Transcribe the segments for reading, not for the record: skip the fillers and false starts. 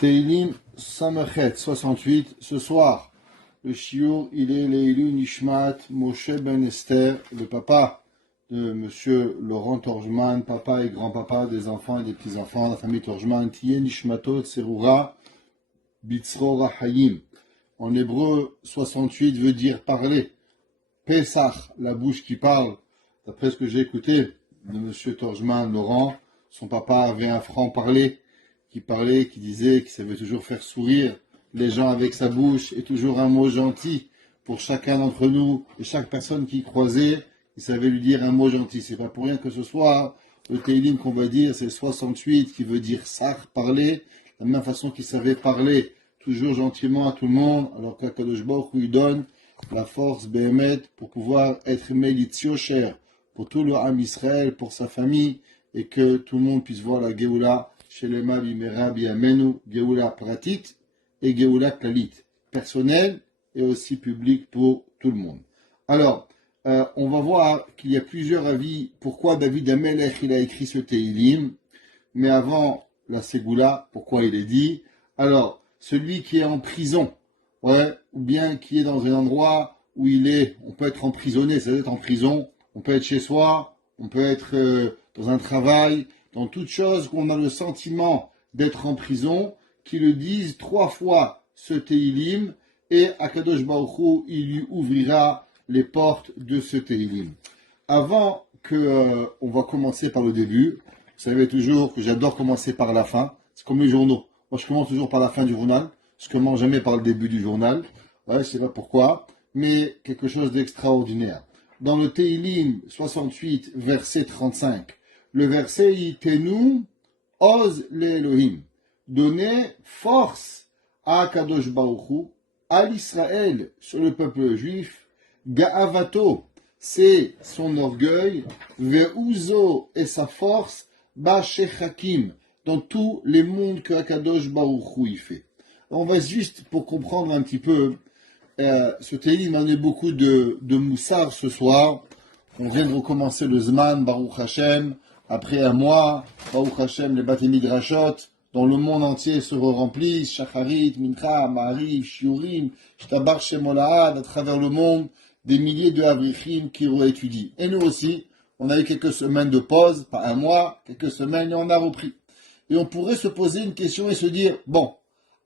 Teilim Samachet 68, ce soir, le shiur, il est Leilu Nishmat Moshe Ben Esther, le papa de monsieur Laurent Torjman, papa et grand-papa des enfants et des petits-enfants de la famille Torjman, Tiye Nishmatot Serura Bitzrora Hayim. En hébreu, 68 veut dire parler. Pesach, la bouche qui parle. D'après ce que j'ai écouté de monsieur Torjman, Laurent, son papa avait un franc-parler qui parlait, qui disait qu'il savait toujours faire sourire les gens avec sa bouche et toujours un mot gentil pour chacun d'entre nous et chaque personne qui croisait, il savait lui dire un mot gentil. C'est pas pour rien que ce soir, le Teilim qu'on va dire, c'est le 68 qui veut dire sar, parler, de la même façon qu'il savait parler toujours gentiment à tout le monde, alors qu'Akadosh Baruch Hu lui donne la force Béhémet pour pouvoir être Mélitio cher pour tout le Ham Israël, pour sa famille, et que tout le monde puisse voir la Géoula chez les Mabimera Biamenu, Géoula pratit et Géoula klalit, personnel et aussi public pour tout le monde. Alors, on va voir qu'il y a plusieurs avis pourquoi David Amelech il a écrit ce Teilim, mais avant la Ségoula, pourquoi il est dit. Alors, celui qui est en prison, ou bien qui est dans un endroit où on peut être emprisonné, c'est-à-dire en prison, on peut être chez soi, on peut être dans un travail, dans toute chose qu'on a le sentiment d'être en prison, qui le disent 3 fois ce Teilim, et Akadosh Baruch Hu, il lui ouvrira les portes de ce Teilim. Avant on va commencer par le début, vous savez toujours que j'adore commencer par la fin, c'est comme les journaux. Moi je commence toujours par la fin du journal, je commence jamais par le début du journal, je sais pas pourquoi, mais quelque chose d'extraordinaire. Dans le Teilim 68, verset 35, le verset Itenu Oz l'Elohim, donner force à Kadosh Baruch Hu, à l'Israël, sur le peuple juif, Ga'avato, c'est son orgueil, Ve'uzo et sa force, Ba'shechakim, dans tous les mondes que Kadosh Baruch Hu y fait. On va juste, pour comprendre un petit peu, ce Teilim a eu beaucoup de moussard ce soir. On vient de recommencer le Zman, Baruch Hashem. Après un mois, Baruch Hashem, les Bate Midrashot, dans le monde entier se remplissent. Shacharit, Mincha, Ma'ariv, Shiurim, Shtabar Shemolahad, à travers le monde, des milliers de Avrichim qui étudient. Et nous aussi, on a eu quelques semaines de pause, pas un mois, quelques semaines, et on a repris. Et on pourrait se poser une question et se dire, bon,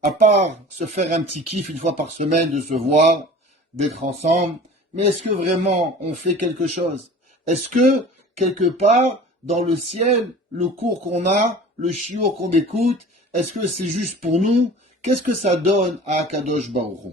à part se faire un petit kiff une fois par semaine, de se voir, d'être ensemble, mais est-ce que vraiment on fait quelque chose? Est-ce que, quelque part, dans le ciel, le cours qu'on a, le shiur qu'on écoute, est-ce que c'est juste pour nous? Qu'est-ce que ça donne à Akadosh Baruch Hu?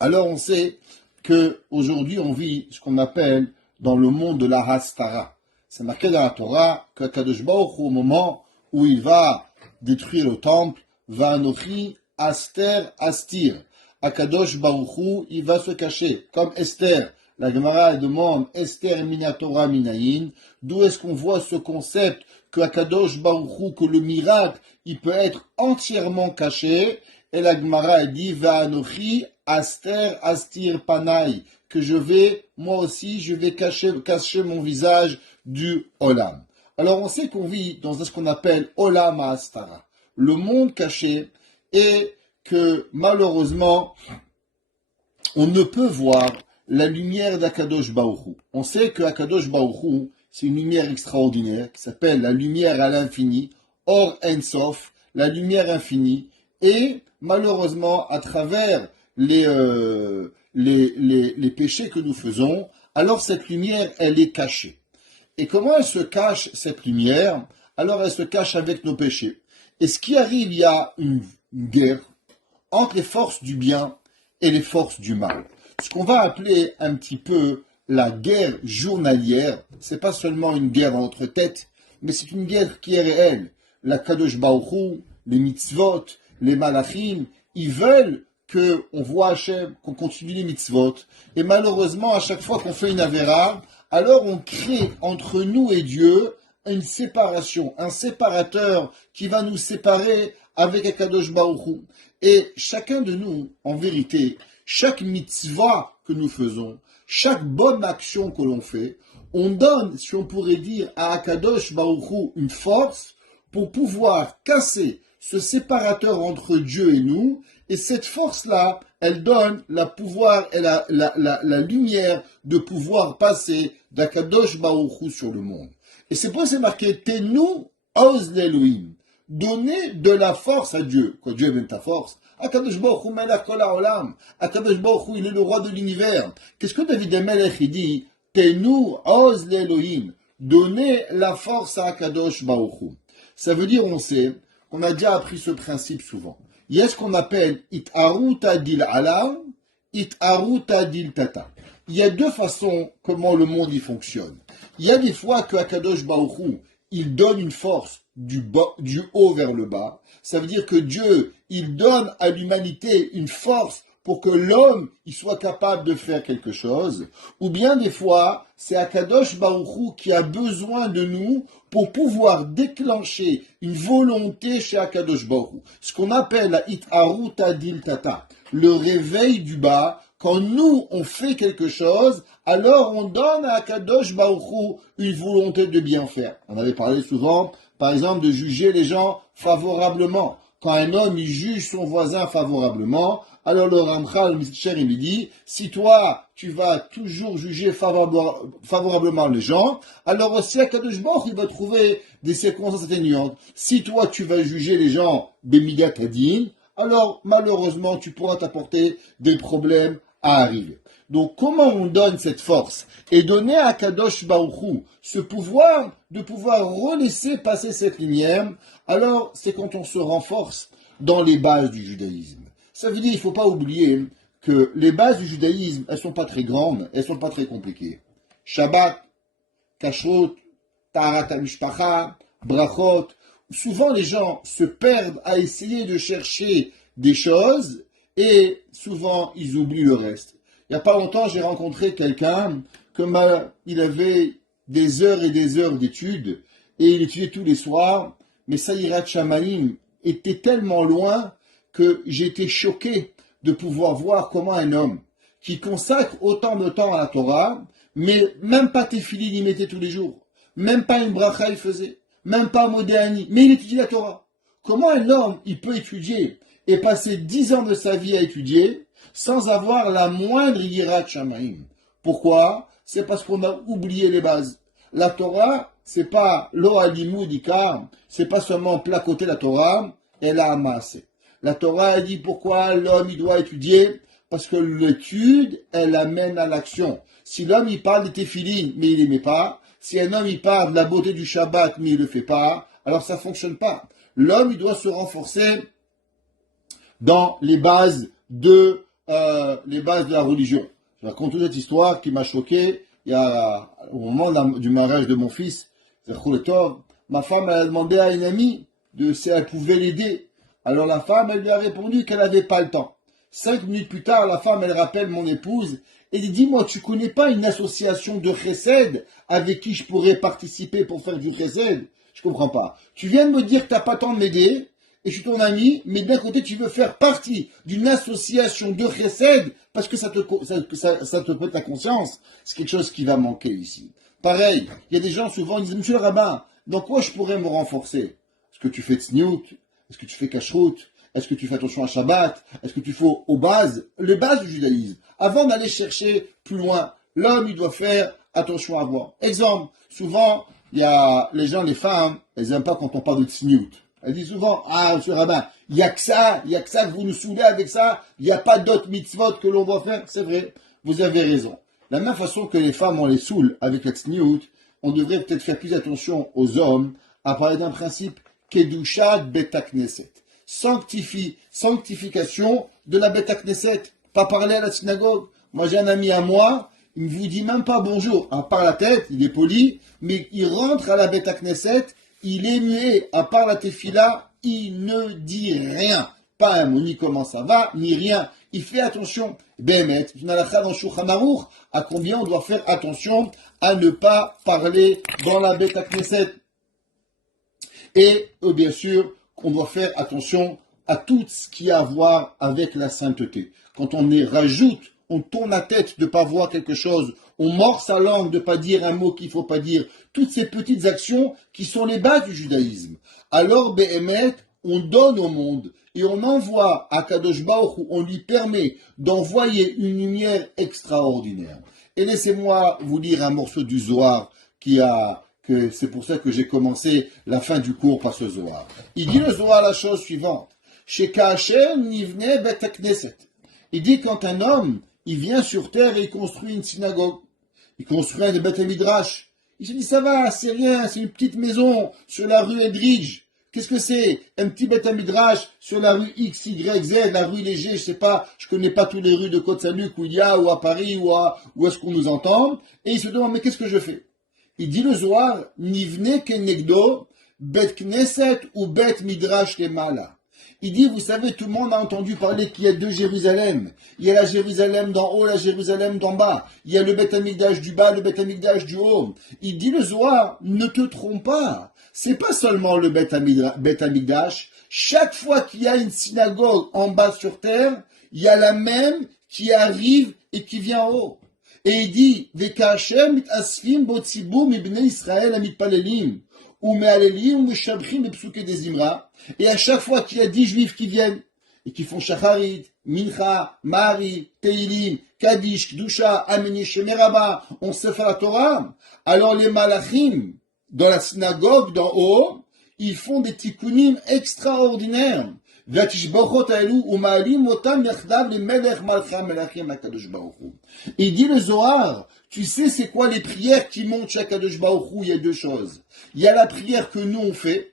Alors on sait qu'aujourd'hui on vit ce qu'on appelle dans le monde de la Hastara. C'est marqué dans la Torah qu'Akadosh Baruch Hu, au moment où il va détruire le temple, Va'anochi Aster Astir. Akadosh Baruch Hu, il va se cacher. Comme Esther, la Gemara demande Esther Minatora Minayin. D'où est-ce qu'on voit ce concept que Akadosh Baruch Hu, que le miracle, il peut être entièrement caché. Et la Gemara dit Va'anochi Aster Astir Panai. Que moi aussi, je vais cacher mon visage du Olam. Alors on sait qu'on vit dans ce qu'on appelle Olam Astara, le monde caché, et que malheureusement, on ne peut voir la lumière d'Akadosh Baruch Hu. On sait que Akadosh Baruch Hu, c'est une lumière extraordinaire qui s'appelle la lumière à l'infini, Or En Sof, la lumière infinie, et malheureusement, à travers les péchés que nous faisons, alors cette lumière, elle est cachée. Et comment elle se cache, cette lumière? Alors elle se cache avec nos péchés. Et ce qui arrive, il y a une guerre entre les forces du bien et les forces du mal. Ce qu'on va appeler un petit peu la guerre journalière, c'est pas seulement une guerre dans notre tête, mais c'est une guerre qui est réelle. La Kadosh Baruch Hu, les mitzvot, les malachim, ils veulent qu'on voit Hachem, qu'on continue les mitzvot. Et malheureusement, à chaque fois qu'on fait une avéra, alors on crée entre nous et Dieu une séparation, un séparateur qui va nous séparer avec Akadosh Baruch Hu. Et chacun de nous, en vérité, chaque mitzvah que nous faisons, chaque bonne action que l'on fait, on donne, si on pourrait dire, à Akadosh Baruch Hu une force pour pouvoir casser ce séparateur entre Dieu et nous, et cette force-là, elle donne la pouvoir et la lumière de pouvoir passer d'Akadosh Baruch Hu sur le monde. Et c'est pour ça que c'est marqué Tenu Oz l'Elohim. Donnez de la force à Dieu. Quoi, Dieu aime ta force. Akadosh Baruch Hu Melech Kol HaOlam. Akadosh Baruch Hu, il est le roi de l'univers. Qu'est-ce que David Melech il dit? Tenu Oz l'Elohim. Donnez la force à Akadosh Baruch Hu. Ça veut dire, on sait, on a déjà appris ce principe souvent. Il y a ce qu'on appelle It'aruta dil alam, It'aruta dil tata. Il y a deux façons comment le monde y fonctionne. Il y a des fois que Akadosh Baruch Hu, il donne une force du haut vers le bas. Ça veut dire que Dieu, il donne à l'humanité une force pour que l'homme il soit capable de faire quelque chose, ou bien des fois, c'est Akadosh Baruch Hu qui a besoin de nous pour pouvoir déclencher une volonté chez Akadosh Baruch Hu. Ce qu'on appelle la It'aruta dil tata, le réveil du bas. Quand nous, on fait quelque chose, alors on donne à Akadosh Baruch Hu une volonté de bien faire. On avait parlé souvent, par exemple, de juger les gens favorablement. Quand un homme il juge son voisin favorablement, alors le Ramchal, le Mitzcher, il lui dit, si toi, tu vas toujours juger favorablement les gens, alors aussi Akadosh Baruch Hu, il va trouver des circonstances atténuantes. Si toi, tu vas juger les gens bemidat hadin, alors malheureusement, tu pourras t'apporter des problèmes à arriver. Donc, comment on donne cette force et donner à Kadosh Baruch Hu ce pouvoir de pouvoir relaisser passer cette lumière, alors c'est quand on se renforce dans les bases du judaïsme. Ça veut dire, il ne faut pas oublier que les bases du judaïsme, elles ne sont pas très grandes, elles ne sont pas très compliquées. Shabbat, Kashrut, Taharat HaMishpacha, Brachot. Souvent, les gens se perdent à essayer de chercher des choses et souvent, ils oublient le reste. Il n'y a pas longtemps, j'ai rencontré quelqu'un il avait des heures et des heures d'études et il étudiait tous les soirs, mais Sayirat Shamaim était tellement loin que j'étais choqué de pouvoir voir comment un homme qui consacre autant de temps à la Torah, mais même pas Tefillin il mettait tous les jours, même pas une bracha il faisait, même pas Modéani, mais il étudie la Torah. Comment un homme il peut étudier et passer 10 ans de sa vie à étudier sans avoir la moindre yirat shamaim? Pourquoi? C'est parce qu'on a oublié les bases. La Torah, c'est pas lo alimud ikar, c'est pas seulement placoter la Torah, elle a amassé. La Torah, elle dit pourquoi l'homme il doit étudier? Parce que l'étude, elle amène à l'action. Si l'homme il parle de téphilines, mais il n'aimait pas, si un homme il parle de la beauté du Shabbat, mais il le fait pas, alors ça fonctionne pas. L'homme il doit se renforcer dans les bases de la religion. Je raconte toute cette histoire qui m'a choqué. Au moment du mariage de mon fils, ma femme elle a demandé à une amie si elle pouvait l'aider. Alors la femme, elle lui a répondu qu'elle n'avait pas le temps. 5 minutes plus tard, la femme, elle rappelle mon épouse et dit, dis-moi, tu connais pas une association de chesed avec qui je pourrais participer pour faire du chesed? Je comprends pas. Tu viens de me dire que tu n'as pas le temps de m'aider, et je suis ton ami, mais d'un côté, tu veux faire partie d'une association de chesed parce que ça te pète la conscience. C'est quelque chose qui va manquer ici. Pareil, il y a des gens souvent qui disent, monsieur le rabbin, dans quoi je pourrais me renforcer? Est-ce que tu fais tsniout? Est-ce que tu fais kashrut? Est-ce que tu fais attention à Shabbat? Est-ce que tu fais aux bases, les bases du judaïsme? Avant d'aller chercher plus loin, l'homme, il doit faire attention à voir. Exemple, souvent, il y a les gens, les femmes, elles n'aiment pas quand on parle de tsniout. Elles disent souvent, monsieur le rabbin, il y a que ça que vous nous saoulez avec ça, il n'y a pas d'autres mitzvot que l'on doit faire. C'est vrai, vous avez raison. De la même façon que les femmes, on les saoule avec la tsniout, on devrait peut-être faire plus attention aux hommes à parler d'un principe, kedushat beta knesset. Sanctification de la Beth Knesset, pas parler à la synagogue. Moi j'ai un ami à moi, il ne vous dit même pas bonjour, à part la tête, il est poli, mais il rentre à la Beth Knesset, il est muet, à part la tefila, il ne dit rien. Pas un mot, ni comment ça va, ni rien. Il fait attention. Bémet, une halakha dans Shulchan Aruch, à combien on doit faire attention à ne pas parler dans la Beth Knesset. Et bien sûr, qu'on doit faire attention à tout ce qui a à voir avec la sainteté. Quand on rajoute, on tourne la tête de ne pas voir quelque chose, on mord sa langue de ne pas dire un mot qu'il ne faut pas dire, toutes ces petites actions qui sont les bases du judaïsme. Alors, Béhémet, on donne au monde et on envoie à Kadosh Baruch Hu, on lui permet d'envoyer une lumière extraordinaire. Et laissez-moi vous lire un morceau du Zohar que c'est pour ça que j'ai commencé la fin du cours par ce Zohar. Il dit le Zohar la chose suivante. Chez Kacher Nivne Bet Knesset. Il dit quand un homme, il vient sur terre et il construit une synagogue. Il construit un Bet Midrash. Il se dit ça va, c'est rien, c'est une petite maison sur la rue Edridge. Qu'est-ce que c'est? Un petit Bet Midrash sur la rue X, Y, Z, la rue Léger, je sais pas, je connais pas toutes les rues de Côte-Saint-Luc où il y a, ou à Paris, où est-ce qu'on nous entend. Et il se demande, mais qu'est-ce que je fais? Il dit le Zohar, Nivne Kenegdo, Bet Knesset ou Bet Midrash Lemala. Il dit, vous savez, tout le monde a entendu parler qu'il y a deux Jérusalem. Il y a la Jérusalem d'en haut, la Jérusalem d'en bas. Il y a le Beth Amikdash du bas, le Beth Amikdash du haut. Il dit le Zohar, ne te trompe pas. C'est pas seulement le Beth Amikdash. Chaque fois qu'il y a une synagogue en bas sur terre, il y a la même qui arrive et qui vient en haut. Et il dit, Vekashem mit aslim botzibur mibne Israël amit palelim. Et à chaque fois qu'il y a 10 juifs qui viennent et qui font Shacharit, Mincha, Mari, Teilim, Kaddish, Kdusha, Ameni, Shemeraba, on se fait la Torah, alors les Malachim, dans la synagogue d'en haut, ils font des tikkunim extraordinaires. Il dit le Zohar, tu sais c'est quoi les prières qui montent chez Kadosh Baruch Hu? Il y a deux choses. Il y a la prière que nous on fait,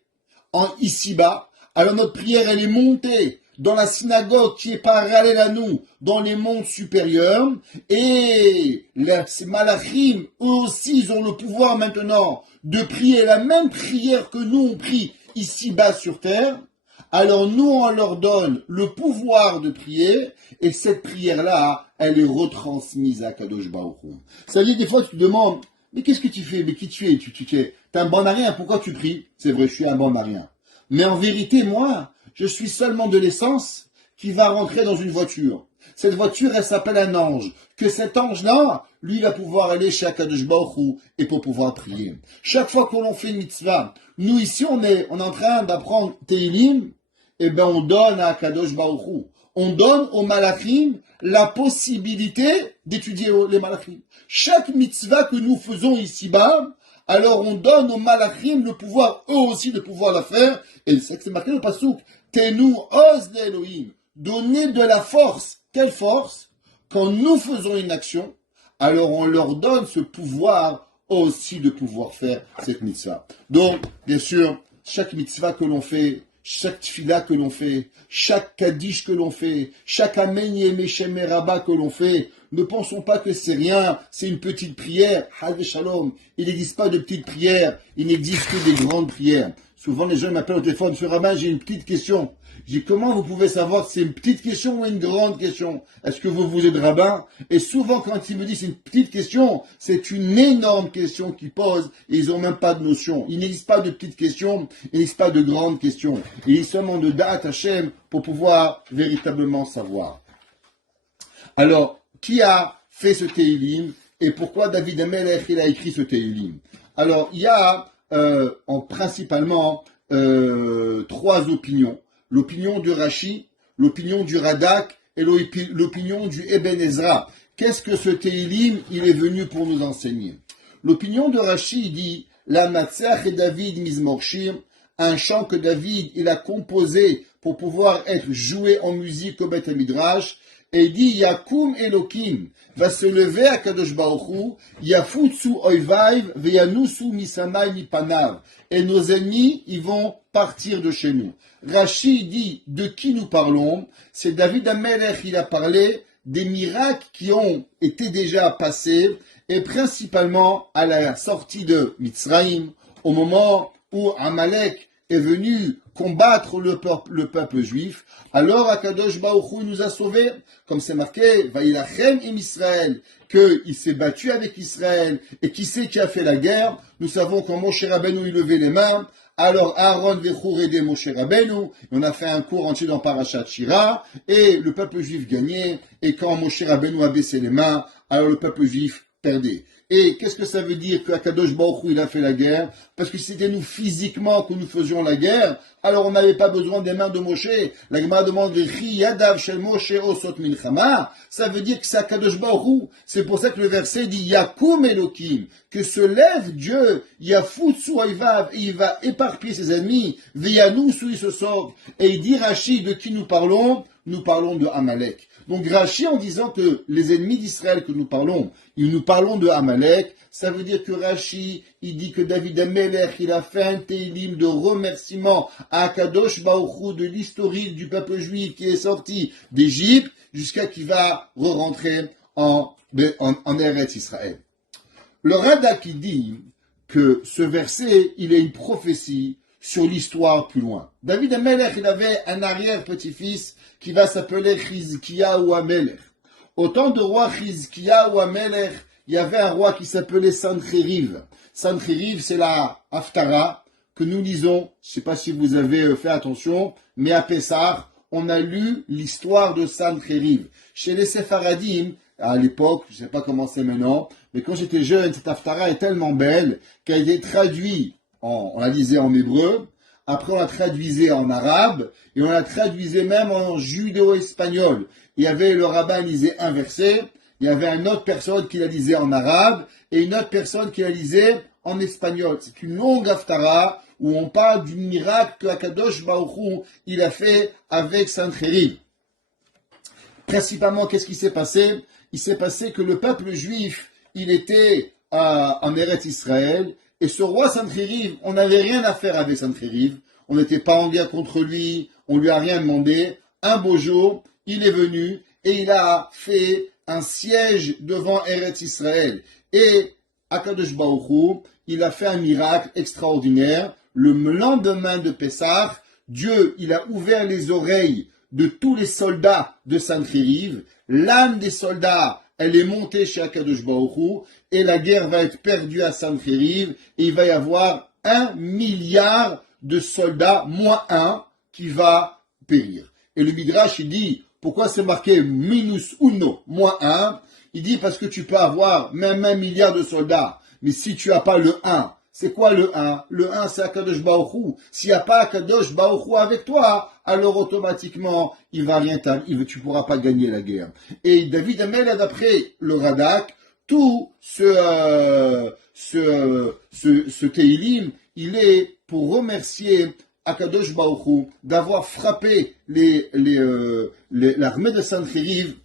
ici-bas. Alors notre prière elle est montée dans la synagogue qui est parallèle à nous, dans les mondes supérieurs. Et ces malachim, eux aussi, ils ont le pouvoir maintenant de prier la même prière que nous on prie ici-bas sur terre. Alors nous, on leur donne le pouvoir de prier, et cette prière-là, elle est retransmise à Kadosh Baruch Hu. Ça veut dire, des fois, tu te demandes, mais qu'est-ce que tu fais? Mais qui tu es? T'es un banarien, pourquoi tu pries? C'est vrai, je suis un banarien. Mais en vérité, moi, je suis seulement de l'essence qui va rentrer dans une voiture. Cette voiture, elle s'appelle un ange. Que cet ange-là, lui, va pouvoir aller chez Akadosh Baruch Hu et pour pouvoir prier. Chaque fois que l'on fait une mitzvah, nous ici, on est en train d'apprendre Teilim, eh ben, on donne à Akadosh Baruch Hu. On donne aux malachim la possibilité d'étudier les malachim. Chaque mitzvah que nous faisons ici-bas, alors on donne aux malachim le pouvoir, eux aussi, de pouvoir la faire. Et c'est marqué dans le pasuk, Tenu oz l'Elohim. Donner de la force. Quelle force? Quand nous faisons une action, alors on leur donne ce pouvoir aussi de pouvoir faire cette mitzvah. Donc, bien sûr, chaque mitzvah que l'on fait, chaque tfila que l'on fait, chaque kaddish que l'on fait, chaque amen yemeshem meraba que l'on fait, ne pensons pas que c'est rien, c'est une petite prière. Hav shalom. Il n'existe pas de petites prières, il n'existe que des grandes prières. Souvent les gens m'appellent au téléphone, Monsieur Rabbin, j'ai une petite question. Je dis, comment vous pouvez savoir si c'est une petite question ou une grande question? Est-ce que vous êtes rabbin? Et souvent, quand ils me disent c'est une petite question, c'est une énorme question qu'ils posent et ils n'ont même pas de notion. Il n'existe pas de petites questions, il n'existe pas de grandes questions. Il est seulement de Da'at Hashem pour pouvoir véritablement savoir. Alors, qui a fait ce Teilim et pourquoi David Amelech il a écrit ce Teilim? Alors, il y a principalement trois opinions. L'opinion du Rashi, l'opinion du Radak et l'opinion du Eben Ezra. Qu'est-ce que ce Teilim, il est venu pour nous enseigner? L'opinion de Rashi dit, la Matzach et David Mizmorshir, un chant que David, il a composé pour pouvoir être joué en musique au Beth Midrash, et il dit, Yakum Elokim, va se lever à Kadosh Baruch Hu, Yafutsu Oivaiv, Veyanusu Misamai Mipanav, et nos ennemis, ils vont partir de chez nous. Rashi dit, de qui nous parlons? C'est David Amelech, il a parlé des miracles qui ont été déjà passés, et principalement à la sortie de Mitzraïm, au moment où Amalek est venu combattre le peuple juif, alors Akadosh Baruch Hu nous a sauvés, comme c'est marqué, Vaïlachem im Israël, qu'il s'est battu avec Israël, et qui c'est qui a fait la guerre? Nous savons quand Moshe Rabbeinu il levait les mains, alors Aaron Vechur aidait Moshe Rabbeinu, on a fait un cours entier dans Parashat Shira, et le peuple juif gagnait, et quand Moshe Rabbeinu a baissé les mains, alors le peuple juif perdait. Et qu'est-ce que ça veut dire que Akadosh Baruch Hu, il a fait la guerre? Parce que si c'était nous physiquement que nous faisions la guerre, alors on n'avait pas besoin des mains de Moshe. La Gemara demande Chi Yadav Shel Moshe Osot Milchama. Ça veut dire que c'est Akadosh Baruch Hu. C'est pour ça que le verset dit Yakum Elokim, que se lève Dieu, Yafutsu Oivav, et il va éparpiller ses ennemis, Veyanou sous il se sauve. Et il dit Rashi, de qui nous parlons? Nous parlons de Amalek. Donc Rashi, en disant que les ennemis d'Israël que nous parlons de Amalek, ça veut dire que Rashi, il dit que David Amelech, il a fait un télim de remerciement à Akadosh Baruch Hu de l'historique du peuple juif qui est sorti d'Égypte jusqu'à qu'il va re-rentrer en Eretz Israël. Le Radak, il dit que ce verset, il est une prophétie sur l'histoire plus loin. David Amelech, il avait un arrière-petit-fils qui va s'appeler Chizkiyahu Amelech. Au temps de roi Chizkiyahu Amelech, il y avait un roi qui s'appelait Sancheriv. Sancheriv, c'est la Haftara que nous lisons. Je ne sais pas si vous avez fait attention, mais à Pessah, on a lu l'histoire de Sancheriv. Chez les Séfaradim, à l'époque, je ne sais pas comment c'est maintenant, mais quand j'étais jeune, cette Haftara est tellement belle qu'elle a été traduite, on la lisait en hébreu, après on la traduisait en arabe, et on la traduisait même en judéo-espagnol. Il y avait le rabbin lisait un verset, il y avait une autre personne qui la lisait en arabe, et une autre personne qui la lisait en espagnol. C'est une longue haftara où on parle du miracle que Akadosh Baruch Hu, il a fait avec Sancheriv. Principalement, qu'est-ce qui s'est passé? Il s'est passé que le peuple juif, il était en Eretz Israël, et ce roi Sancheriv, on n'avait rien à faire avec Sancheriv, on n'était pas en guerre contre lui, on lui a rien demandé. Un beau jour, il est venu et il a fait un siège devant Eretz Israël. Et Akadosh Baruch Hu, il a fait un miracle extraordinaire. Le lendemain de Pessah, Dieu, il a ouvert les oreilles de tous les soldats de Sancheriv. L'âme des soldats, elle est montée chez Akadosh Baruch Hu, et la guerre va être perdue à Sancheriv, et il va y avoir 1 milliard de soldats, moins un, qui va périr. Et le Midrash, il dit, pourquoi c'est marqué minus uno, moins un? Il dit parce que tu peux avoir même 1 milliard de soldats, mais si tu n'as pas le 1, c'est quoi le 1? Le 1, c'est Akadosh Baruch Hu. S'il n'y a pas Akadosh Baruch Hu avec toi, alors automatiquement, il va rien tu pourras pas gagner la guerre. Et David Amelech, d'après le Radak, tout ce Teilim, il est pour remercier Akadosh Baruch Hu d'avoir frappé l'armée de Sancheriv,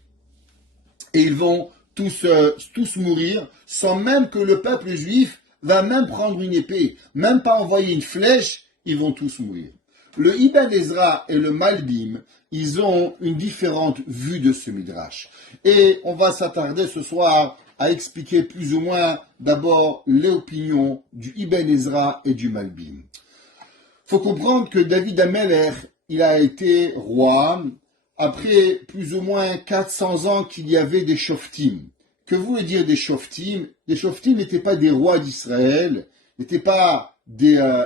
et ils vont tous mourir, sans même que le peuple juif va même prendre une épée, même pas envoyer une flèche, ils vont tous mourir. Le Ibn Ezra et le Malbim, ils ont une différente vue de ce Midrash. Et on va s'attarder ce soir à expliquer plus ou moins d'abord les opinions du Ibn Ezra et du Malbim. Faut comprendre que David Amelech, il a été roi après plus ou moins 400 ans qu'il y avait des shoftim. Que voulait dire des shoftim? Les shoftim n'étaient pas des rois d'Israël, n'étaient pas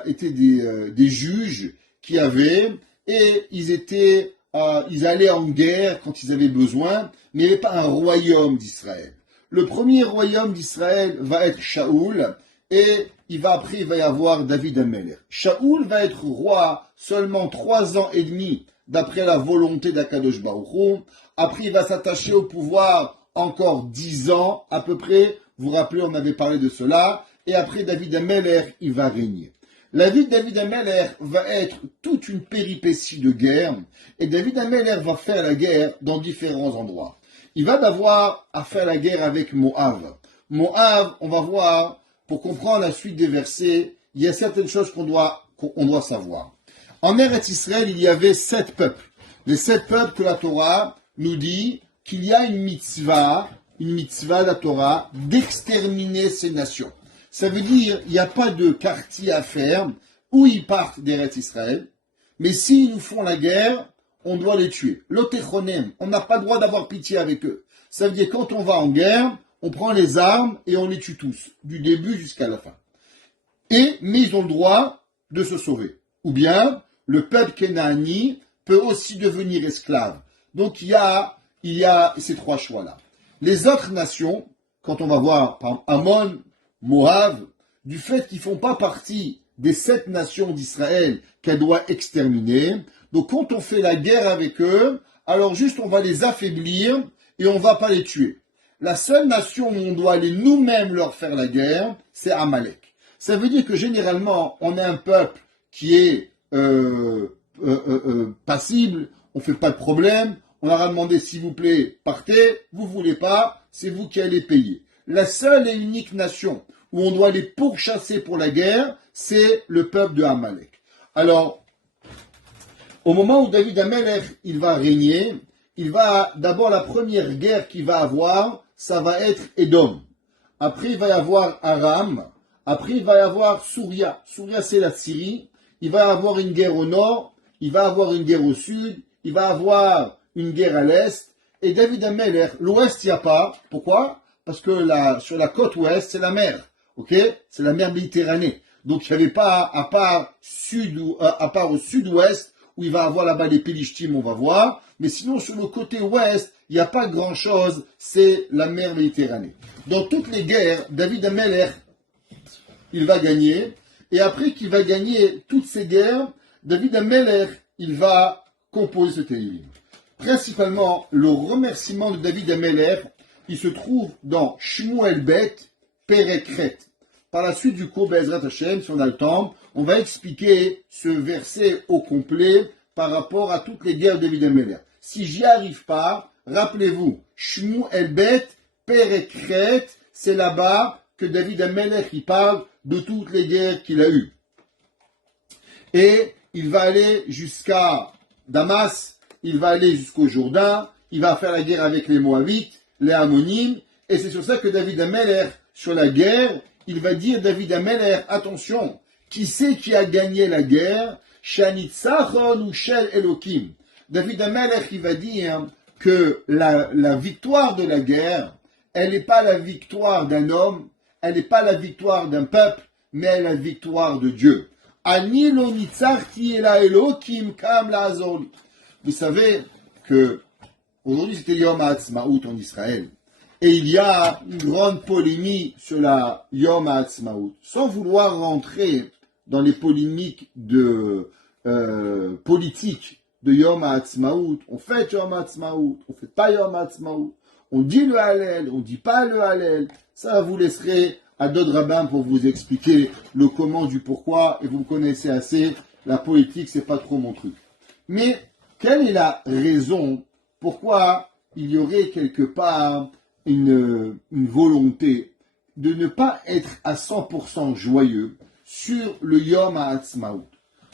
étaient des juges qui avaient, et ils allaient en guerre quand ils avaient besoin, mais il n'y avait pas un royaume d'Israël. Le premier royaume d'Israël va être Shaoul, et il va y avoir David Amelech. Shaoul va être roi seulement 3 ans et demi, d'après la volonté d'Akadosh Baruch Hu. Après, il va s'attacher au pouvoir encore 10 ans à peu près. Vous vous rappelez, on avait parlé de cela. Et après, David Amelech, il va régner. La vie de David Amelech va être toute une péripétie de guerre. Et David Amelech va faire la guerre dans différents endroits. Il va avoir à faire la guerre avec Moab. Moab, on va voir, pour comprendre la suite des versets, il y a certaines choses qu'on doit savoir. En Eretz Israël, il y avait 7 peuples. Les 7 peuples que la Torah nous dit qu'il y a une mitzvah de la Torah, d'exterminer ces nations. Ça veut dire, il n'y a pas de quartier à faire où ils partent d'Eretz Israël, mais s'ils nous font la guerre, on doit les tuer. L'otechonem, on n'a pas le droit d'avoir pitié avec eux. Ça veut dire, quand on va en guerre, on prend les armes et on les tue tous, du début jusqu'à la fin. Mais ils ont le droit de se sauver. Ou bien, le peuple Kenaani peut aussi devenir esclave. Donc il y a ces 3 choix-là. Les autres nations, quand on va voir par exemple, Ammon, Moab, du fait qu'ils font pas partie des 7 nations d'Israël qu'elle doit exterminer. Donc quand on fait la guerre avec eux, alors juste on va les affaiblir et on va pas les tuer. La seule nation où on doit aller nous-mêmes leur faire la guerre, c'est Amalek. Ça veut dire que généralement, on est un peuple qui est passible, on fait pas de problème, on leur a demandé s'il vous plaît, partez, vous voulez pas, c'est vous qui allez payer. La seule et unique nation où on doit les pourchasser pour la guerre, c'est le peuple de Amalek. Alors, au moment où David Amelech, il va régner, il va, d'abord la première guerre qu'il va avoir, ça va être Édom. Après, il va y avoir Aram. Après, il va y avoir Souria. Souria, c'est la Syrie. Il va y avoir une guerre au nord. Il va y avoir une guerre au sud. Il va y avoir une guerre à l'est. Et David Amelech, l'ouest, il n'y a pas. Pourquoi? Parce que sur la côte ouest, c'est la mer. Ok? C'est la mer Méditerranée. Donc, il n'y avait pas, à part au sud-ouest, où il va avoir là-bas les Pélishtim, on va voir. Mais sinon, sur le côté ouest, il n'y a pas grand-chose, c'est la mer Méditerranée. Dans toutes les guerres, David Amelech, il va gagner. Et après qu'il va gagner toutes ces guerres, David Amelech, il va composer ce Télim. Principalement, le remerciement de David Amelech, il se trouve dans Shmuel Bet, Perekret. Par la suite du cours Be'ezrat Hashem, si on a le temps, on va expliquer ce verset au complet par rapport à toutes les guerres de David Amelech. Si j'y arrive pas, rappelez-vous, Shmuel Bet, Perekret, c'est là-bas que David Amelech il parle de toutes les guerres qu'il a eues. Et il va aller jusqu'à Damas, il va aller jusqu'au Jourdain, il va faire la guerre avec les Moabites, les Ammonimes, et c'est sur ça que David Amelech, sur la guerre, il va dire David Amelech, attention, qui c'est qui a gagné la guerre? Shanitzachon ou Shel Elokim. David Amelech, il va dire que la victoire de la guerre, elle n'est pas la victoire d'un homme, elle n'est pas la victoire d'un peuple, mais elle est la victoire de Dieu. Ani lo nitzachti ela Elokim kam la'azor li. Vous savez que aujourd'hui c'était Yom HaAtzmaut en Israël. Et il y a une grande polémique sur la Yom HaAtzmaut. Sans vouloir rentrer dans les polémiques politiques de Yom HaAtzmaut, on fait Yom HaAtzmaut, on fait pas Yom HaAtzmaut, on dit le Hallel, on dit pas le Hallel. Ça, vous laisserez à d'autres rabbins pour vous expliquer le comment du pourquoi, et vous connaissez assez, la politique, c'est pas trop mon truc. Mais, quelle est la raison pourquoi il y aurait quelque part une volonté de ne pas être à 100% joyeux sur le Yom HaAtzmaut?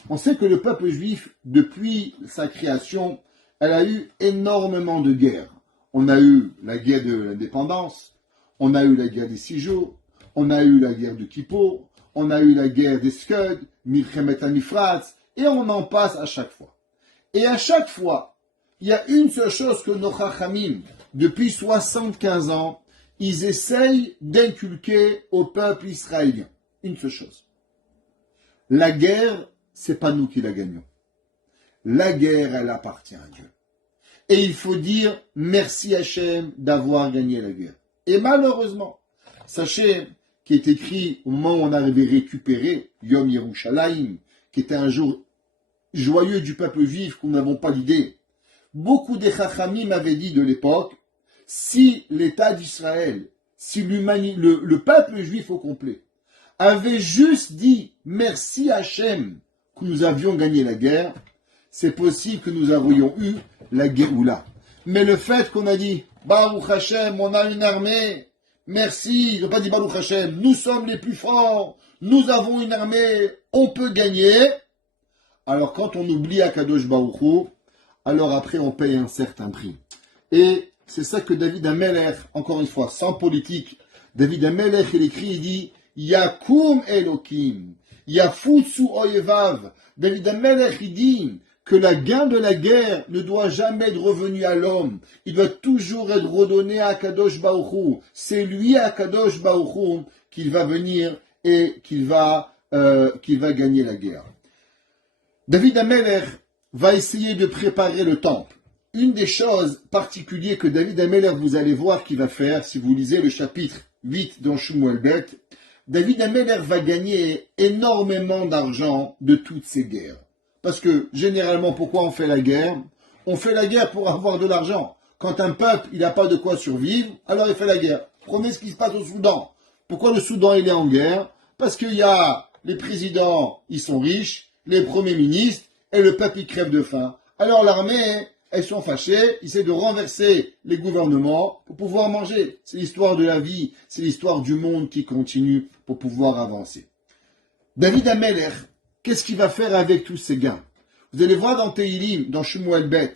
On sait que le peuple juif, depuis sa création, elle a eu énormément de guerres. On a eu la guerre de l'indépendance, on a eu la guerre des 6 jours, on a eu la guerre de Kippour, on a eu la guerre des Scud, Milchemet HaMifratz, et on en passe à chaque fois. Et à chaque fois, il y a une seule chose que nos Chachamim, depuis 75 ans, ils essayent d'inculquer au peuple israélien. Une seule chose. La guerre, c'est pas nous qui la gagnons. La guerre, elle appartient à Dieu. Et il faut dire merci Hachem d'avoir gagné la guerre. Et malheureusement, sachez qu'il est écrit au moment où on avait récupéré Yom Yerushalayim, qui était un jour joyeux du peuple juif, qu'on n'avons pas l'idée. Beaucoup des Chachamim avaient dit de l'époque, si l'État d'Israël, si le peuple juif au complet, avait juste dit merci Hachem que nous avions gagné la guerre, c'est possible que nous aurions eu la Géoula. Mais le fait qu'on a dit Baruch Hachem, on a une armée, merci, ils n'ont pas dit Baruch Hachem, nous sommes les plus forts, nous avons une armée, on peut gagner. Alors quand on oublie Akadosh Baruch Hu, alors après on paye un certain prix. Et c'est ça que David Amelech, encore une fois, sans politique, David Amelech, il écrit, il dit Yakum Elokim, Yafutsu Oyevav. David Amelech, il dit que la gain de la guerre ne doit jamais être revenu à l'homme. Il doit toujours être redonné à Kadosh Baruch Hu. C'est lui, à Kadosh Baruch Hu, qu'il va venir et qu'il va gagner la guerre. David Amelech va essayer de préparer le temple. une des choses particulières que David Ameller, vous allez voir qu'il va faire, si vous lisez le chapitre 8 dans Shmuel Bet, David Ameller va gagner énormément d'argent de toutes ces guerres. Parce que, généralement, pourquoi on fait la guerre? On fait la guerre pour avoir de l'argent. Quand un peuple, il n'a pas de quoi survivre, alors il fait la guerre. Prenez ce qui se passe au Soudan. Pourquoi le Soudan, il est en guerre? Parce qu'il y a les présidents, ils sont riches, les premiers ministres, et le peuple, il crève de faim. Alors l'armée, elles sont fâchées, ils essaient de renverser les gouvernements pour pouvoir manger. C'est l'histoire de la vie, c'est l'histoire du monde qui continue pour pouvoir avancer. David Ameller, qu'est-ce qu'il va faire avec tous ces gains? Vous allez voir dans Tehilim, dans Shmuel Bet,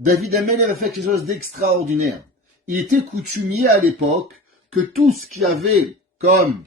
David Ameller a fait quelque chose d'extraordinaire. Il était coutumier à l'époque que tout ce qu'il y avait comme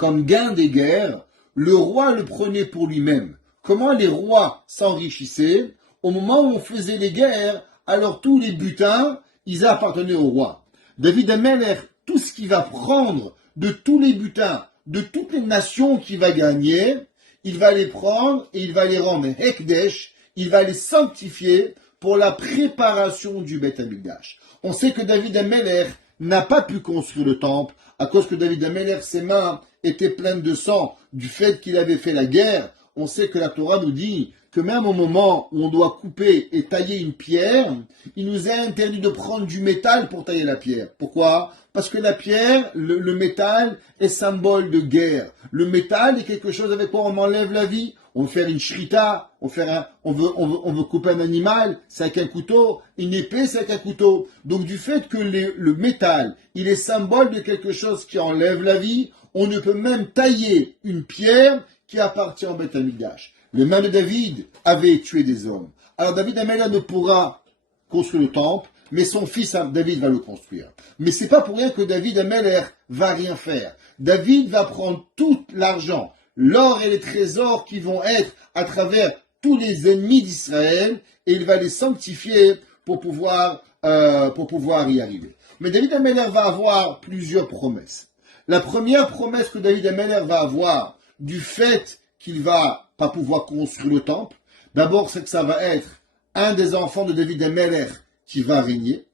gain des guerres, le roi le prenait pour lui-même. Comment les rois s'enrichissaient? Au moment où on faisait les guerres, alors tous les butins, ils appartenaient au roi. David Ameller, tout ce qu'il va prendre de tous les butins, de toutes les nations qu'il va gagner, il va les prendre et il va les rendre Hekdesh, il va les sanctifier pour la préparation du Beth Amikdash. On sait que David Ameller n'a pas pu construire le temple à cause que David Ameller, ses mains étaient pleines de sang du fait qu'il avait fait la guerre. On sait que la Torah nous dit que même au moment où on doit couper et tailler une pierre, il nous est interdit de prendre du métal pour tailler la pierre. Pourquoi? Parce que la pierre, le métal est symbole de guerre. Le métal est quelque chose avec quoi on enlève la vie. On veut faire une shrita, on veut couper un animal, c'est avec un couteau, une épée, c'est avec un couteau. Donc du fait que le métal, il est symbole de quelque chose qui enlève la vie, on ne peut même tailler une pierre qui appartient au Beth Amikdash. Les mains de David avaient tué des hommes. Alors David Ameller ne pourra construire le temple, mais son fils David va le construire. Mais c'est pas pour rien que David Ameller va rien faire. David va prendre tout l'argent, l'or et les trésors qui vont être à travers tous les ennemis d'Israël, et il va les sanctifier pour pouvoir y arriver. Mais David Ameller va avoir plusieurs promesses. La première promesse que David Ameller va avoir du fait qu'il va pas pouvoir construire le temple, d'abord c'est que ça va être un des enfants de David Ameller qui va régner.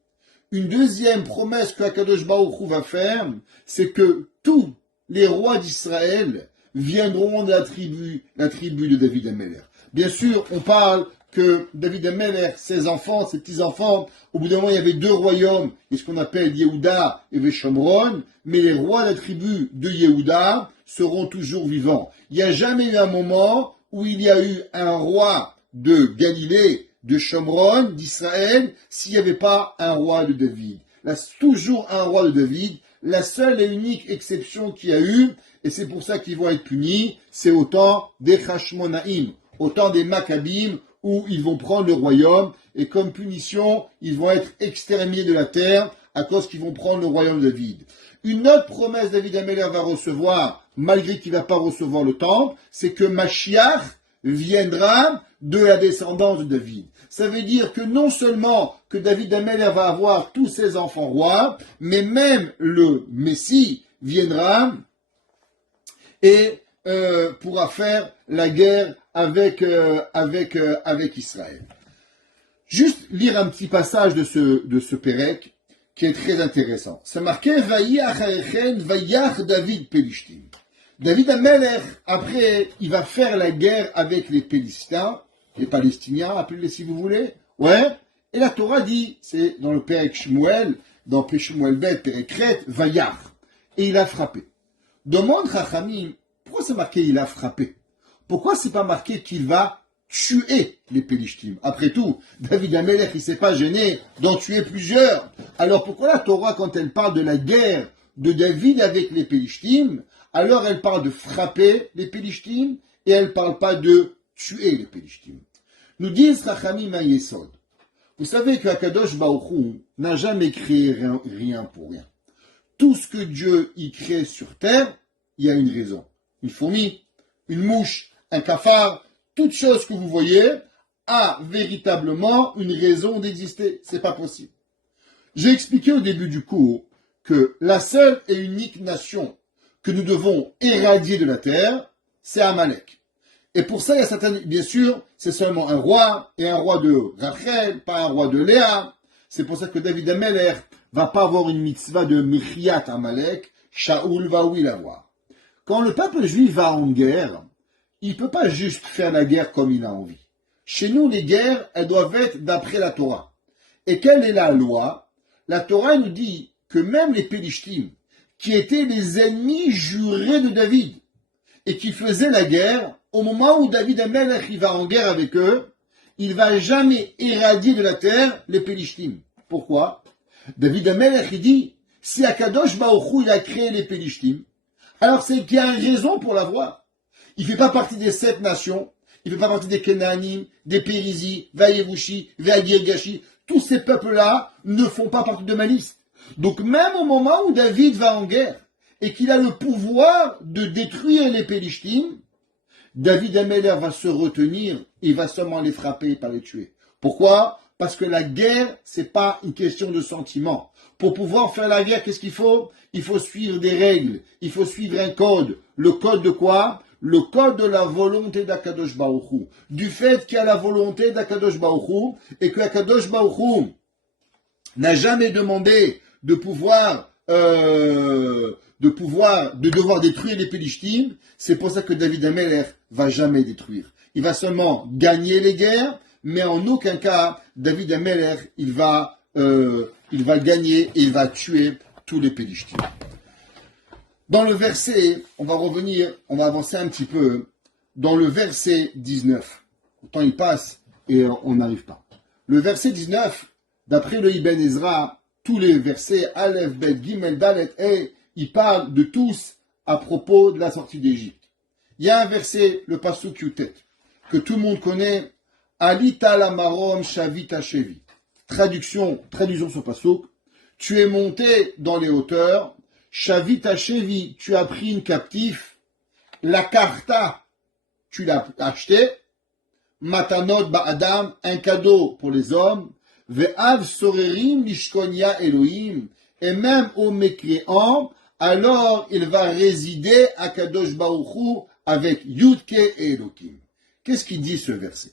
Une deuxième promesse que Akadosh Baruch Hu va faire, c'est que tous les rois d'Israël viendront de la tribu de David Ameller. Bien sûr, on parle que David Ameller, ses enfants, ses petits-enfants, au bout d'un moment, il y avait deux royaumes, et ce qu'on appelle Yehuda et Veshomron, mais les rois de la tribu de Yehuda seront toujours vivants. Il n'y a jamais eu un moment où il y a eu un roi de Galilée, de Shomron, d'Israël, s'il n'y avait pas un roi de David. Là, c'est toujours un roi de David. La seule et unique exception qu'il y a eu, et c'est pour ça qu'ils vont être punis, c'est au temps des Hashmonaïm, au temps des Maccabim, où ils vont prendre le royaume, et comme punition, ils vont être exterminés de la terre, à cause qu'ils vont prendre le royaume de David. Une autre promesse David Ameller va recevoir, malgré qu'il ne va pas recevoir le temple, c'est que Mashiach viendra de la descendance de David. Ça veut dire que non seulement que David Ameller va avoir tous ses enfants rois, mais même le Messie viendra et pourra faire la guerre avec Israël. Juste lire un petit passage de ce Pérec qui est très intéressant. C'est marqué Vayach Arechen Vayach David Pelishtim. David Ameller, après, il va faire la guerre avec les Pélistins, les Palestiniens, appelez-les si vous voulez. Ouais. Et la Torah dit, c'est dans le Pérec Shmuel, dans Shmuel Bet, Pérec Kret, Vayach. Et il a frappé. Demande Chachamim, pourquoi c'est marqué il a frappé? Pourquoi c'est pas marqué qu'il va tuer les Pélishtim? Après tout, David Ameller, il s'est pas gêné d'en tuer plusieurs. Alors pourquoi la Torah, quand elle parle de la guerre de David avec les Pélishtim, alors elle parle de frapper les Pélishtim et elle parle pas de tuer les Pélishtim? Nous disent Chachamim Yesod. Vous savez que Akadosh Baruch Hu n'a jamais créé rien pour rien. Tout ce que Dieu y crée sur terre, il y a une raison. Une fourmi, une mouche, un cafard, toute chose que vous voyez a véritablement une raison d'exister. C'est pas possible. J'ai expliqué au début du cours que la seule et unique nation que nous devons éradier de la terre, c'est Amalek. Et pour ça, il y a certaines, bien sûr, c'est seulement un roi, et un roi de Rachel, pas un roi de Léa. C'est pour ça que David Ameler va pas avoir une mitzvah de Michiat Amalek, Shaoul va oui l'avoir. Quand le peuple juif va en guerre, il peut pas juste faire la guerre comme il a envie. Chez nous, les guerres, elles doivent être d'après la Torah. Et quelle est la loi? La Torah nous dit que même les Pélishtim, qui étaient les ennemis jurés de David, et qui faisaient la guerre, au moment où David Amelech va en guerre avec eux, il va jamais éradier de la terre les Pélishtim. Pourquoi? David Amelech, il dit, si Akadosh Baruch Hu, il a créé les Pélishtim, alors c'est qu'il y a une raison pour l'avoir. Il ne fait pas partie des 7 nations, il ne fait pas partie des Kenanim, des Périsis, Vayevushi, Vagirgashi. Tous ces peuples-là ne font pas partie de ma liste. Donc même au moment où David va en guerre, et qu'il a le pouvoir de détruire les Pélishtim, David Ameler va se retenir, il va seulement les frapper et pas les tuer. Pourquoi? Parce que la guerre, c'est pas une question de sentiment. Pour pouvoir faire la guerre, qu'est-ce qu'il faut? Il faut suivre des règles, il faut suivre un code. Le code de quoi? Le code de la volonté d'Akadosh Baruch Hu. Du fait qu'il y a la volonté d'Akadosh Baruch Hu, et que Akadosh Baruch Hu n'a jamais demandé de devoir détruire les Pélishtim, c'est pour ça que David Ameler va jamais détruire. Il va seulement gagner les guerres, mais en aucun cas, David Ameler, il va gagner et il va tuer tous les Pélishtim. Dans le verset, on va avancer un petit peu, dans le verset 19. Le temps il passe et on n'arrive pas. Le verset 19, d'après le Ibn Ezra, tous les versets Aleph, Bet, Gimel, Dalet, et ils parlent de tous à propos de la sortie d'Égypte. Il y a un verset, le Pasuk Yutet, que tout le monde connaît, Alita la marom shavita shevi. Traduisons ce Pasuk. Tu es monté dans les hauteurs, shavita shevi, tu as pris une captive, la karta, tu l'as acheté, matanot ba'adam, un cadeau pour les hommes, ve'av sorerim lishkonia Elohim, et même au mécréant, alors il va résider à Kadosh Baruch Hu avec Yudke et Elohim. Qu'est-ce qu'il dit ce verset?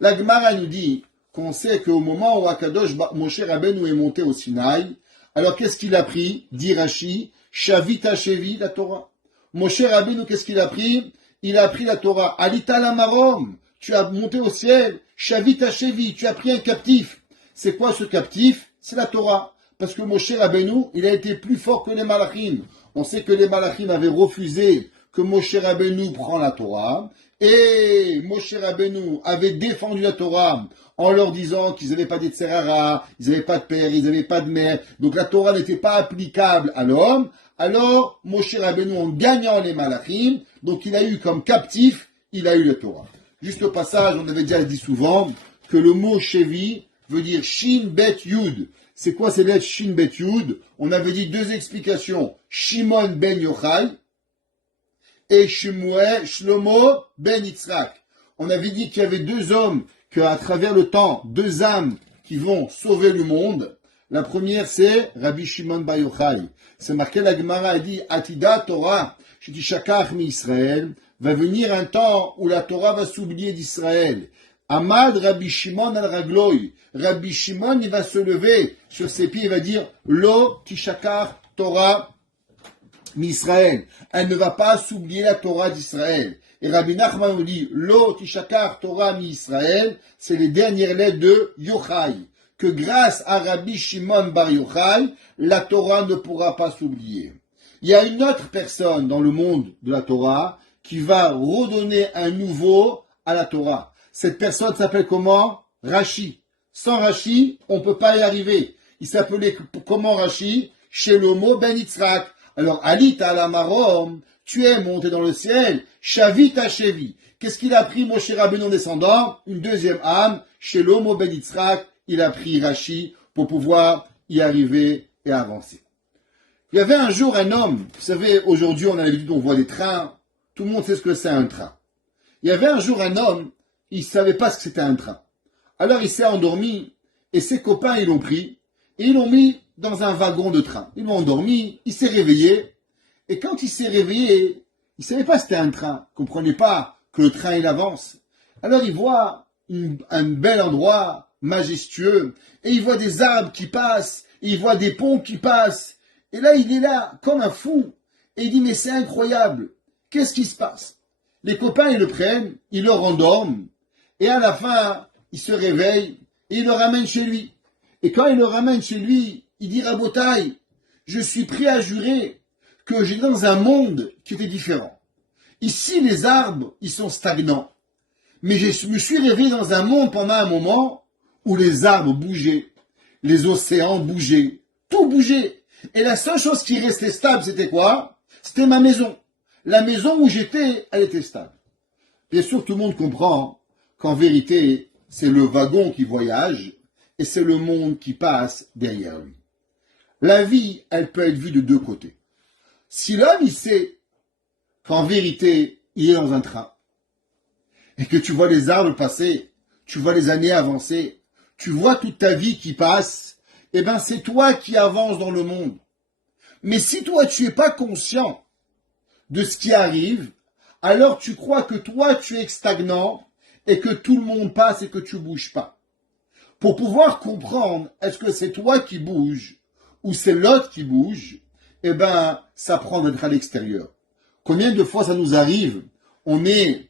La Gemara nous dit qu'on sait qu'au moment où Akadosh Moshe Rabbeinu est monté au Sinaï, alors qu'est-ce qu'il a pris? Dit Rashi, Shavita Shevi, la Torah. Moshe Rabbeinu, qu'est-ce qu'il a pris? Il a pris la Torah. Alita la marom, tu as monté au ciel. Shavita Shevi, tu as pris un captif. C'est quoi ce captif? C'est la Torah. Parce que Moshe Rabbeinu, il a été plus fort que les Malachim. On sait que les Malachim avaient refusé que Moshe Rabbeinu prend la Torah. Et Moshe Rabbeinu avait défendu la Torah en leur disant qu'ils n'avaient pas d'Etserara, ils n'avaient pas de père, ils n'avaient pas de mère. Donc la Torah n'était pas applicable à l'homme. Alors Moshe Rabbeinu, en gagnant les Malachim, donc il a eu comme captif, il a eu la Torah. Juste au passage, on avait déjà dit souvent que le mot Shevi veut dire Shin Bet Yud. C'est quoi ces lettres Shin Bet Yud? On avait dit 2 explications. Shimon ben Yochai et Shlomo ben Yitzhak. On avait dit qu'il y avait 2 hommes, qu'à travers le temps, 2 âmes qui vont sauver le monde. La première, c'est Rabbi Shimon bar Yochai. C'est marqué, la Gemara a dit, Atida Torah, Shitishakach mi Israël, va venir un temps où la Torah va s'oublier d'Israël. Amad Rabbi Shimon al-Ragloy. Rabbi Shimon, il va se lever sur ses pieds, il va dire, Lo Tishakar Torah mi-Israël. Elle ne va pas s'oublier la Torah d'Israël. Et Rabbi Nachman nous dit, Lo Tishakar Torah mi-Israël, c'est les dernières lettres de Yochai. Que grâce à Rabbi Shimon bar Yochai, la Torah ne pourra pas s'oublier. Il y a une autre personne dans le monde de la Torah qui va redonner un nouveau à la Torah. Cette personne s'appelle comment? Rashi. Sans Rashi, on ne peut pas y arriver. Il s'appelait comment Rashi? Shlomo ben Yitzhak. Alors, Alita la marom, tu es monté dans le ciel, Shavita Shevi. Qu'est-ce qu'il a pris, Moshe Rabbeinu descendant? Une deuxième âme, Shlomo ben Yitzhak, il a pris Rashi pour pouvoir y arriver et avancer. Il y avait un jour un homme, vous savez, aujourd'hui on a l'habitude, on voit des trains, tout le monde sait ce que c'est un train. Il y avait un jour un homme, il ne savait pas ce que c'était un train. Alors il s'est endormi, et ses copains ils l'ont pris, et ils l'ont mis dans un wagon de train. Ils l'ont endormi, il s'est réveillé, et quand il s'est réveillé, il ne savait pas que c'était un train, il ne comprenait pas que le train il avance. Alors il voit un bel endroit majestueux, et il voit des arbres qui passent, et il voit des ponts qui passent, et là il est là comme un fou, et il dit mais c'est incroyable, qu'est-ce qui se passe? Les copains ils le prennent, ils le rendorment, et à la fin il se réveille, et il le ramène chez lui. Et quand il le ramène chez lui, il dit Rabotaï, je suis prêt à jurer que j'étais dans un monde qui était différent. Ici les arbres, ils sont stagnants. Mais je me suis réveillé dans un monde pendant un moment où les arbres bougeaient, les océans bougeaient, tout bougeait. Et la seule chose qui restait stable, c'était quoi? C'était ma maison. La maison où j'étais, elle était stable. Bien sûr, tout le monde comprend qu'en vérité, c'est le wagon qui voyage et c'est le monde qui passe derrière lui. La vie, elle peut être vue de deux côtés. Si l'homme, il sait qu'en vérité, il est dans un train, et que tu vois les arbres passer, tu vois les années avancer, tu vois toute ta vie qui passe, eh ben c'est toi qui avances dans le monde. Mais si toi tu es pas conscient de ce qui arrive, alors tu crois que toi tu es stagnant et que tout le monde passe et que tu bouges pas. Pour pouvoir comprendre est-ce que c'est toi qui bouges ou c'est l'autre qui bouge, eh ben ça prend d'être à l'extérieur. Combien de fois ça nous arrive, on est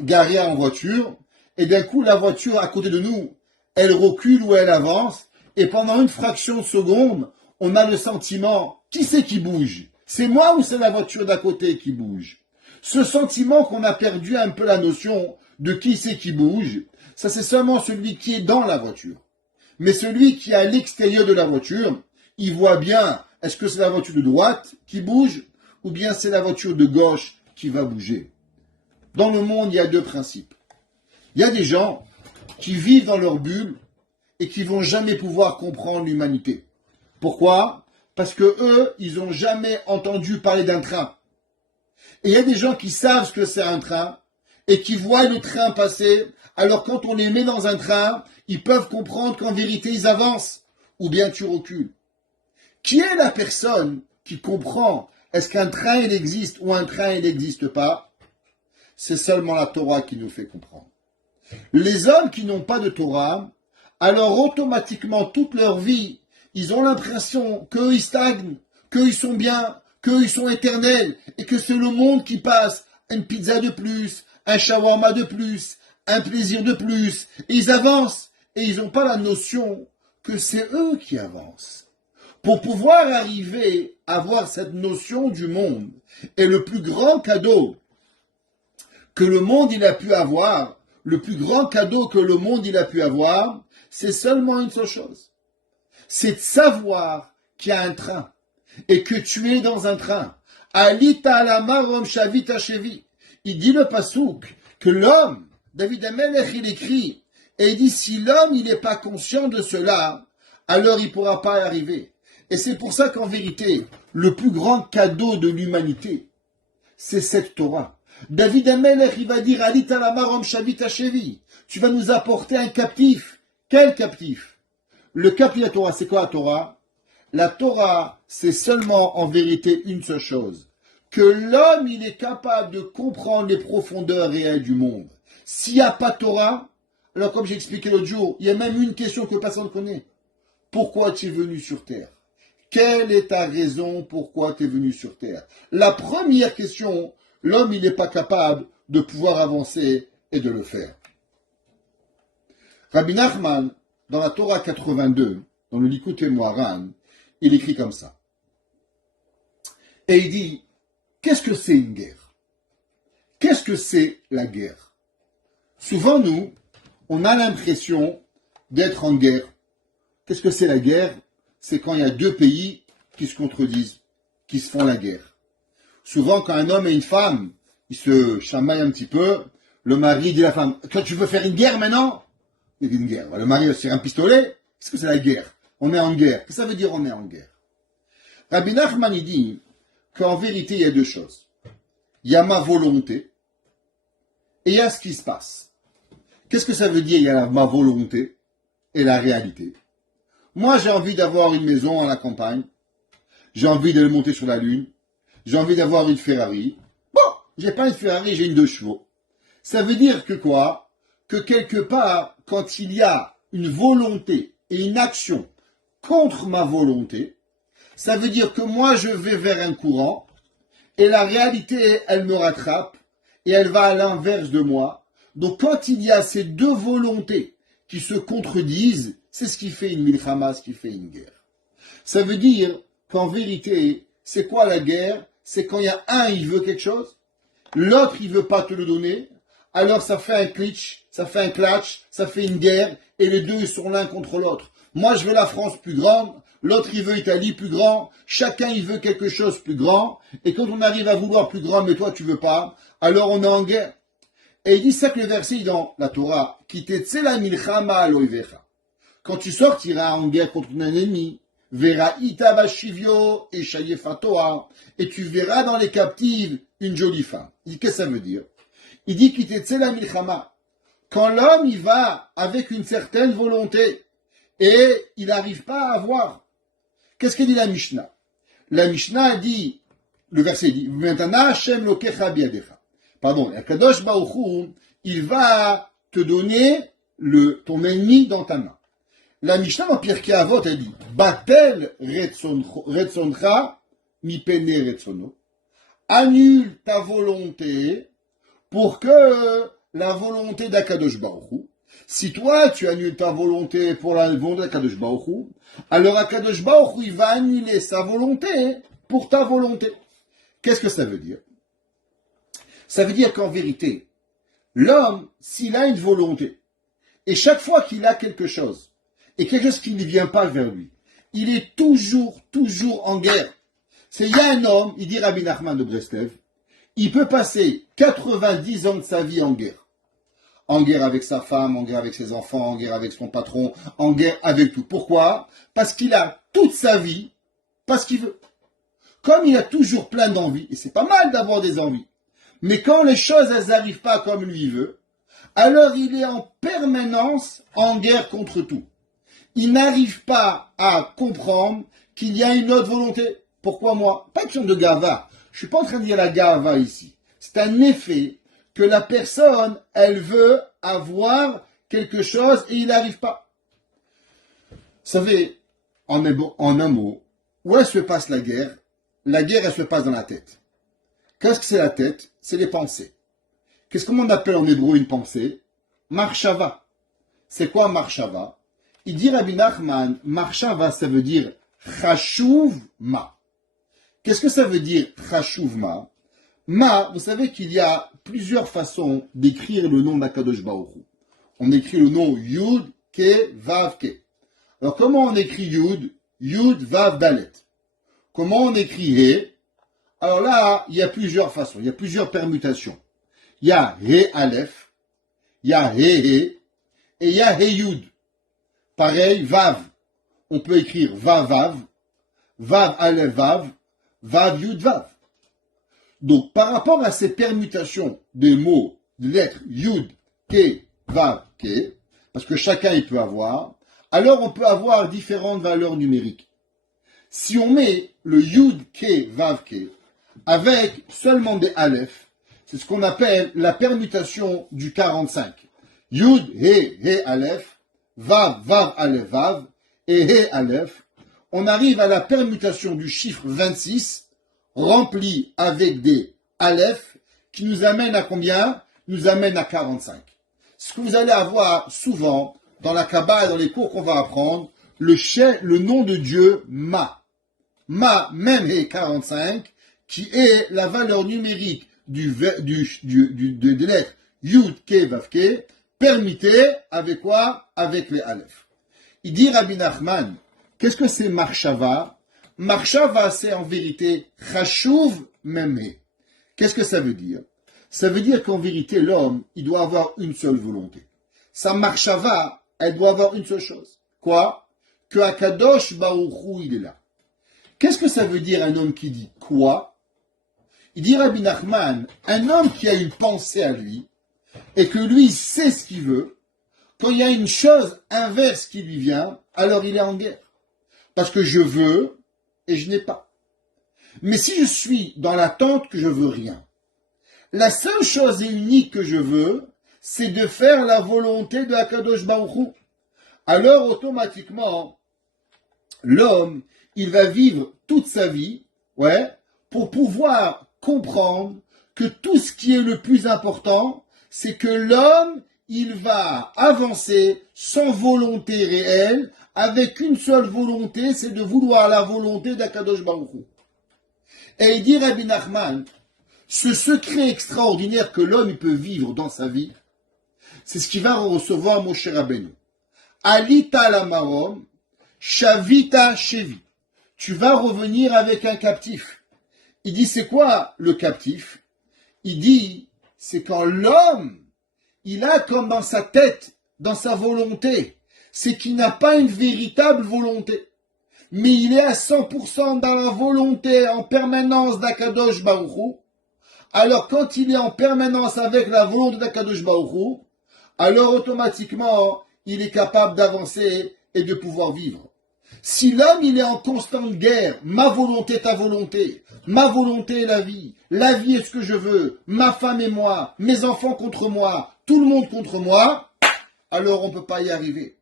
garé en voiture, et d'un coup la voiture à côté de nous, elle recule ou elle avance, et pendant une fraction de seconde, on a le sentiment, qui c'est qui bouge? C'est moi ou c'est la voiture d'à côté qui bouge? Ce sentiment qu'on a perdu un peu la notion de qui c'est qui bouge, ça c'est seulement celui qui est dans la voiture. Mais celui qui est à l'extérieur de la voiture, il voit bien, est-ce que c'est la voiture de droite qui bouge, ou bien c'est la voiture de gauche qui va bouger? Dans le monde, il y a deux principes. Il y a des gens qui vivent dans leur bulle et qui vont jamais pouvoir comprendre l'humanité. Pourquoi? Parce que eux, ils n'ont jamais entendu parler d'un train. Et il y a des gens qui savent ce que c'est un train et qui voient le train passer. Alors quand on les met dans un train, ils peuvent comprendre qu'en vérité, ils avancent. Ou bien tu recules. Qui est la personne qui comprend est-ce qu'un train, il existe ou un train, il n'existe pas? C'est seulement la Torah qui nous fait comprendre. Les hommes qui n'ont pas de Torah, alors automatiquement, toute leur vie, ils ont l'impression qu'eux, ils stagnent, qu'eux, ils sont bien, qu'eux, ils sont éternels, et que c'est le monde qui passe. Une pizza de plus, un shawarma de plus, un plaisir de plus, et ils avancent, et ils n'ont pas la notion que c'est eux qui avancent. Pour pouvoir arriver à avoir cette notion du monde, et le plus grand cadeau que le monde il a pu avoir, le plus grand cadeau que le monde il a pu avoir, c'est seulement une seule chose. C'est de savoir qu'il y a un train et que tu es dans un train. Alita alamarom shavita shevi. Il dit le pasouk que l'homme, David Amelech, il écrit et il dit si l'homme il n'est pas conscient de cela, alors il ne pourra pas y arriver. Et c'est pour ça qu'en vérité, le plus grand cadeau de l'humanité, c'est cette Torah. David Amelech, il va dire Alita lamarom shavita shevi. Tu vas nous apporter un captif. Quel captif? Le captif de la Torah, c'est quoi la Torah? La Torah, c'est seulement en vérité une seule chose. Que l'homme, il est capable de comprendre les profondeurs réelles du monde. S'il n'y a pas de Torah, alors comme j'ai expliqué l'autre jour, il y a même une question que personne ne connaît. Pourquoi tu es venu sur Terre? Quelle est ta raison pourquoi tu es venu sur Terre? La première question, l'homme, il n'est pas capable de pouvoir avancer et de le faire. Rabbi Nachman, dans la Torah 82, dans le Likutei Moharan, il écrit comme ça. Et il dit, qu'est-ce que c'est une guerre? Qu'est-ce que c'est la guerre? Souvent, nous, on a l'impression d'être en guerre. Qu'est-ce que c'est la guerre? C'est quand il y a deux pays qui se contredisent, qui se font la guerre. Souvent, quand un homme et une femme, ils se chamaillent un petit peu, le mari dit à la femme, toi tu veux faire une guerre maintenant? Il dit une guerre. Le mari va se tirer un pistolet. Qu'est-ce que c'est la guerre? On est en guerre. Qu'est-ce que ça veut dire on est en guerre? Rabbi Nachman, il dit qu'en vérité, il y a deux choses. Il y a ma volonté et il y a ce qui se passe. Qu'est-ce que ça veut dire il y a ma volonté et la réalité? Moi, j'ai envie d'avoir une maison à la campagne. J'ai envie de monter sur la lune. J'ai envie d'avoir une Ferrari. Bon, j'ai pas une Ferrari, j'ai une 2 chevaux. Ça veut dire que quoi? Que quelque part, quand il y a une volonté et une action contre ma volonté, ça veut dire que moi je vais vers un courant et la réalité, elle me rattrape et elle va à l'inverse de moi. Donc quand il y a ces deux volontés qui se contredisent, c'est ce qui fait une milchama, ce qui fait une guerre. Ça veut dire qu'en vérité, c'est quoi la guerre? C'est quand il y a un, il veut quelque chose, l'autre, il veut pas te le donner, alors ça fait un klitsch, ça fait un clash, ça fait une guerre, et les deux, ils sont l'un contre l'autre. Moi, je veux la France plus grande, l'autre, il veut l'Italie plus grand, chacun, il veut quelque chose plus grand, et quand on arrive à vouloir plus grand, mais toi, tu veux pas, alors on est en guerre. Et il dit ça que le verset dans la Torah, qui la milchama aloivecha. Quand tu sortiras en guerre contre un ennemi, verra ita bashivio et shayefatoa, et tu verras dans les captives une jolie femme. Il dit, qu'est-ce que ça veut dire? Il dit la milchama. Quand l'homme y va avec une certaine volonté, et il n'arrive pas à avoir. Qu'est-ce que dit la Mishnah? La Mishnah dit, le verset dit, maintenant Hashem lokecha biadecha. Pardon, Akadosh Baruch Hu, il va te donner ton ennemi dans ta main. La Mishnah dans Pirkei Avot, elle dit, Batel retzoncha mi pene retzono. Annule ta volonté pour que la volonté d'Akadosh Baruch Hu. Si toi, tu annules ta volonté pour la volonté d'Akadosh Baruch Hu, alors Akadosh Baruch Hu, il va annuler sa volonté pour ta volonté. Qu'est-ce que ça veut dire? Ça veut dire qu'en vérité, l'homme, s'il a une volonté, et chaque fois qu'il a quelque chose, et quelque chose qui ne vient pas vers lui, il est toujours en guerre. Il y a un homme, il dit Rabbi Nachman de Breslev, il peut passer 90 ans de sa vie en guerre. En guerre avec sa femme, en guerre avec ses enfants, en guerre avec son patron, en guerre avec tout. Pourquoi? Parce qu'il a toute sa vie, parce qu'il veut. Comme il a toujours plein d'envies, et c'est pas mal d'avoir des envies, mais quand les choses, elles n'arrivent pas comme lui veut, alors il est en permanence en guerre contre tout. Il n'arrive pas à comprendre qu'il y a une autre volonté. Pourquoi moi? Pas question de gava. Je suis pas en train de dire la gava ici. C'est un effet que la personne, elle veut avoir quelque chose et il n'arrive pas. Vous savez, en un mot, où est-ce se passe la guerre? La guerre, elle se passe dans la tête. Qu'est-ce que c'est la tête? C'est les pensées. Qu'est-ce qu'on appelle en hébreu une pensée? Marshava. C'est quoi marshava? Il dit Rabbi Nachman, marshava, ça veut dire chashuv ma. Qu'est-ce que ça veut dire chashuv ma? Ma, vous savez qu'il y a plusieurs façons d'écrire le nom d'Akadosh Baruch Hu. On écrit le nom Yud, Ke, Vav, Ke. Alors comment on écrit Yud? Yud, Vav, Dalet. Comment on écrit He? Alors là, il y a plusieurs façons, il y a plusieurs permutations. Il y a He Aleph, il y a He He, et il y a He Yud. Pareil, Vav. On peut écrire Vav Vav, Vav Aleph Vav, Vav Yud Vav. Donc, par rapport à ces permutations des mots, des lettres Yud, Ke, Vav, Ke, parce que chacun il peut avoir, alors on peut avoir différentes valeurs numériques. Si on met le Yud, Ke, Vav, Ke, avec seulement des Aleph, c'est ce qu'on appelle la permutation du 45. Yud, He, He, Aleph, Vav, Vav, Aleph, Vav, et He, Aleph. On arrive à la permutation du chiffre 26, rempli avec des Aleph, qui nous amène à combien? Nous amène à 45. Ce que vous allez avoir souvent dans la Kabbale, dans les cours qu'on va apprendre, le nom de Dieu, Ma. Ma, même He 45, qui est la valeur numérique des lettres Yud, Ke, Vav, Ke, permuté avec quoi? Avec les Aleph. Il dit Rabbi Nachman, qu'est-ce que c'est Marshava? Marshava, c'est en vérité Chashuv Memhe. Qu'est-ce que ça veut dire? Ça veut dire qu'en vérité, l'homme, il doit avoir une seule volonté. Sa Marshava, elle doit avoir une seule chose. Quoi? Que Akadosh Baruch Hu, il est là. Qu'est-ce que ça veut dire un homme qui dit quoi? Il dit Rabbi Nachman, un homme qui a une pensée à lui, et que lui sait ce qu'il veut, quand il y a une chose inverse qui lui vient, alors il est en guerre. Parce que je veux, et je n'ai pas. Mais si je suis dans l'attente que je veux rien, La seule chose et unique que je veux, c'est de faire la volonté de Akadosh Baruch Hu. Alors automatiquement, l'homme, il va vivre toute sa vie, ouais, pour pouvoir comprendre que tout ce qui est le plus important, c'est que l'homme, il va avancer sans volonté réelle, avec une seule volonté, c'est de vouloir la volonté d'Akadosh Baruch Hu. Et il dit Rabbi Nachman, ce secret extraordinaire que l'homme peut vivre dans sa vie, c'est ce qu'il va recevoir Moshe Rabbeinu. Alita la marom, shavita shevi. Tu vas revenir avec un captif. Il dit, c'est quoi le captif? Il dit, c'est quand l'homme, il a comme dans sa tête, dans sa volonté, c'est qu'il n'a pas une véritable volonté. Mais il est à 100% dans la volonté en permanence d'Akadosh Baruch Hu. Alors quand il est en permanence avec la volonté d'Akadosh Baruch Hu, alors automatiquement, il est capable d'avancer et de pouvoir vivre. Si l'homme, il est en constante guerre, ma volonté, ta volonté, ma volonté est la vie est ce que je veux, ma femme et moi, mes enfants contre moi, tout le monde contre moi, alors on ne peut pas y arriver.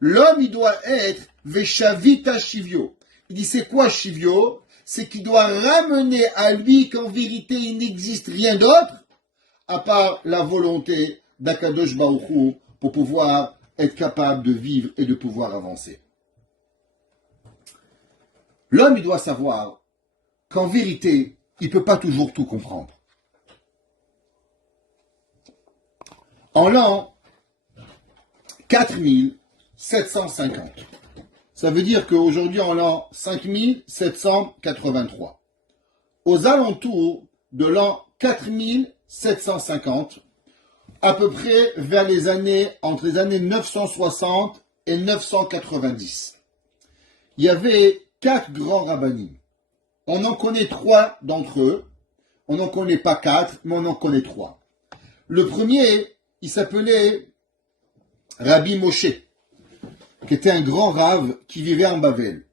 L'homme, il doit être Veshavita Shivyo. Il dit, c'est quoi Shivyo? C'est qu'il doit ramener à lui qu'en vérité, il n'existe rien d'autre à part la volonté d'Akadosh Baruch Hu pour pouvoir être capable de vivre et de pouvoir avancer. L'homme, il doit savoir qu'en vérité, il ne peut pas toujours tout comprendre. En l'an 4750, ça veut dire qu'aujourd'hui, en l'an 5783, aux alentours de l'an 4750, à peu près entre les années 960 et 990, il y avait 4 grands rabbanim. On en connaît 3 d'entre eux. On n'en connaît pas 4, mais on en connaît 3. Le premier, il s'appelait Rabbi Moshe, qui était un grand rave qui vivait en Bavel.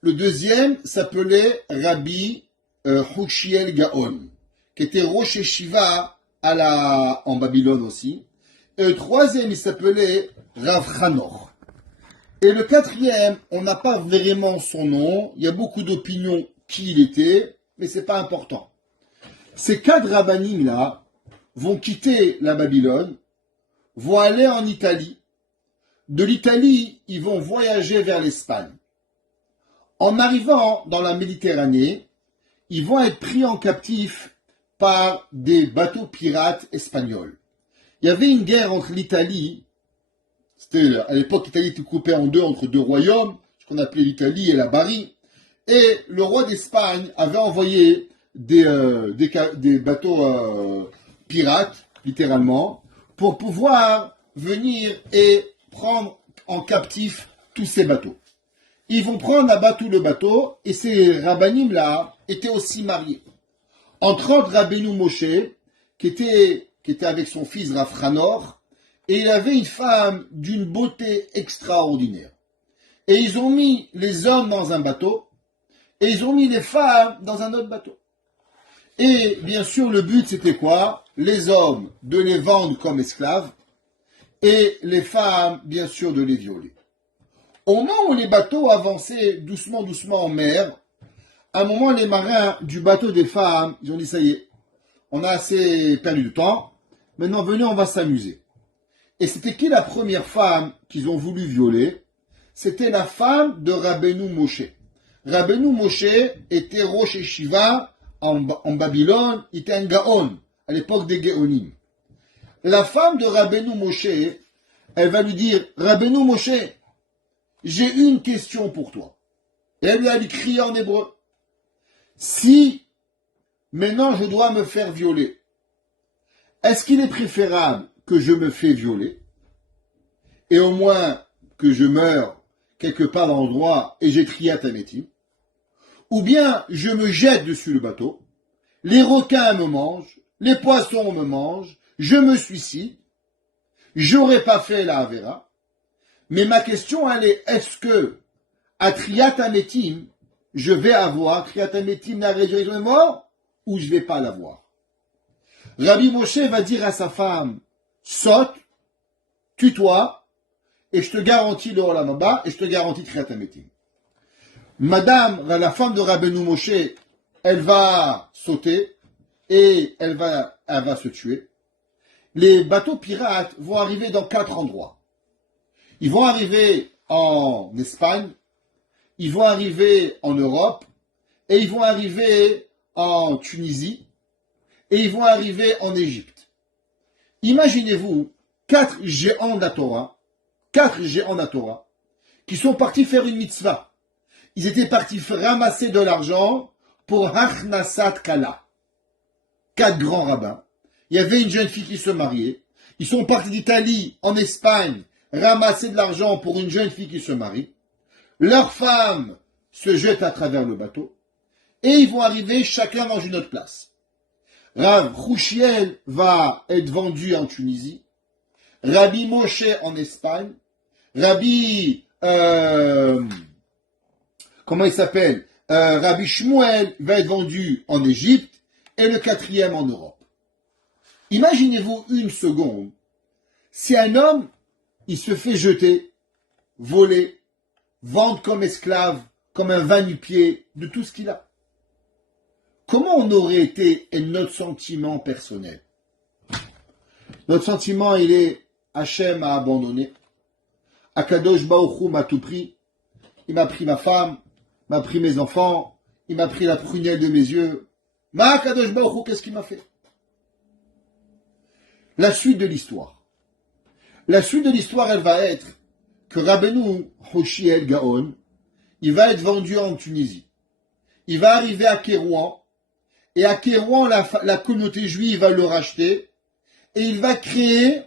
Le deuxième s'appelait Rabbi Hushiel Gaon, qui était Rosh Yeshiva en Babylone aussi. Et le troisième, il s'appelait Rav Chanor. Et le quatrième, on n'a pas vraiment son nom. Il y a beaucoup d'opinions qui il était, mais c'est pas important. Ces 4 rabbanim là vont quitter la Babylone, vont aller en Italie. De l'Italie, ils vont voyager vers l'Espagne. En arrivant dans la Méditerranée, ils vont être pris en captif par des bateaux pirates espagnols. Il y avait une guerre entre l'Italie, c'était à l'époque l'Italie était coupée en deux entre 2 royaumes, ce qu'on appelait l'Italie et la Bari, et le roi d'Espagne avait envoyé des bateaux pirates, littéralement, pour pouvoir venir et prendre en captif tous ces bateaux. Ils vont prendre à bas tout le bateau, et ces rabbanim-là étaient aussi mariés. Entre autres, Rabbeinu Moshe, qui était avec son fils Rav Chanor, et il avait une femme d'une beauté extraordinaire. Et ils ont mis les hommes dans un bateau, et ils ont mis les femmes dans un autre bateau. Et bien sûr, le but c'était quoi? Les hommes de les vendre comme esclaves, et les femmes, bien sûr, de les violer. Au moment où les bateaux avançaient doucement en mer, à un moment, les marins du bateau des femmes, ils ont dit, ça y est, on a assez perdu de temps, maintenant venez, on va s'amuser. Et c'était qui la première femme qu'ils ont voulu violer? C'était la femme de Rabbeinu Moshe. Rabbeinu Moshe était Rosh Yeshiva en Babylone, il était un Gaon, à l'époque des Géonim. La femme de Rabbeinu Moshe, elle va lui dire, Rabbeinu Moshe, j'ai une question pour toi. Et elle lui a crié en hébreu, si maintenant je dois me faire violer, est-ce qu'il est préférable que je me fais violer et au moins que je meure quelque part dans l'endroit et j'ai trié à Tamétim, ou bien je me jette dessus le bateau, les requins me mangent, les poissons me mangent, je me suicide, j'aurais pas fait la Avera, mais ma question elle est, est-ce que à Triat Ametim, je vais avoir Triat Ametim, la résurrection des morts, ou je vais pas l'avoir? Rabbi Moshe va dire à sa femme, saute, tue-toi, et je te garantis le Olam Haba, et je te garantis Kriyat HaMetim. Madame, la femme de Rabbeinu Moshe, elle va sauter, et elle va se tuer. Les bateaux pirates vont arriver dans 4 endroits. Ils vont arriver en Espagne, ils vont arriver en Europe, et ils vont arriver en Tunisie, et ils vont arriver en Égypte. Imaginez-vous 4 géants de la Torah, 4 géants de la Torah, qui sont partis faire une mitzvah. Ils étaient partis ramasser de l'argent pour Hachnasat Kala. 4 grands rabbins. Il y avait une jeune fille qui se mariait. Ils sont partis d'Italie en Espagne ramasser de l'argent pour une jeune fille qui se marie. Leurs femmes se jettent à travers le bateau. Et ils vont arriver chacun dans une autre place. Rav Rouchiel va être vendu en Tunisie. Rabbi Moshe en Espagne. Rabbi... comment il s'appelle, Rabbi Shmuel va être vendu en Égypte et le 4e en Europe. Imaginez-vous une seconde, si un homme, il se fait jeter, voler, vendre comme esclave, comme un va-nu-pied de tout ce qu'il a. Comment on aurait été notre sentiment personnel? Notre sentiment, il est Hachem a abandonné, Akadosh Baruch Hu m'a tout pris, il m'a pris ma femme, m'a pris mes enfants, il m'a pris la prunelle de mes yeux. Ma Kadosh Baruch Hu, qu'est-ce qu'il m'a fait? La suite de l'histoire. La suite de l'histoire, elle va être que Rabbeinu Hoshiel Gaon, il va être vendu en Tunisie. Il va arriver à Kérouan, et à Kérouan, la communauté juive va le racheter, et il va créer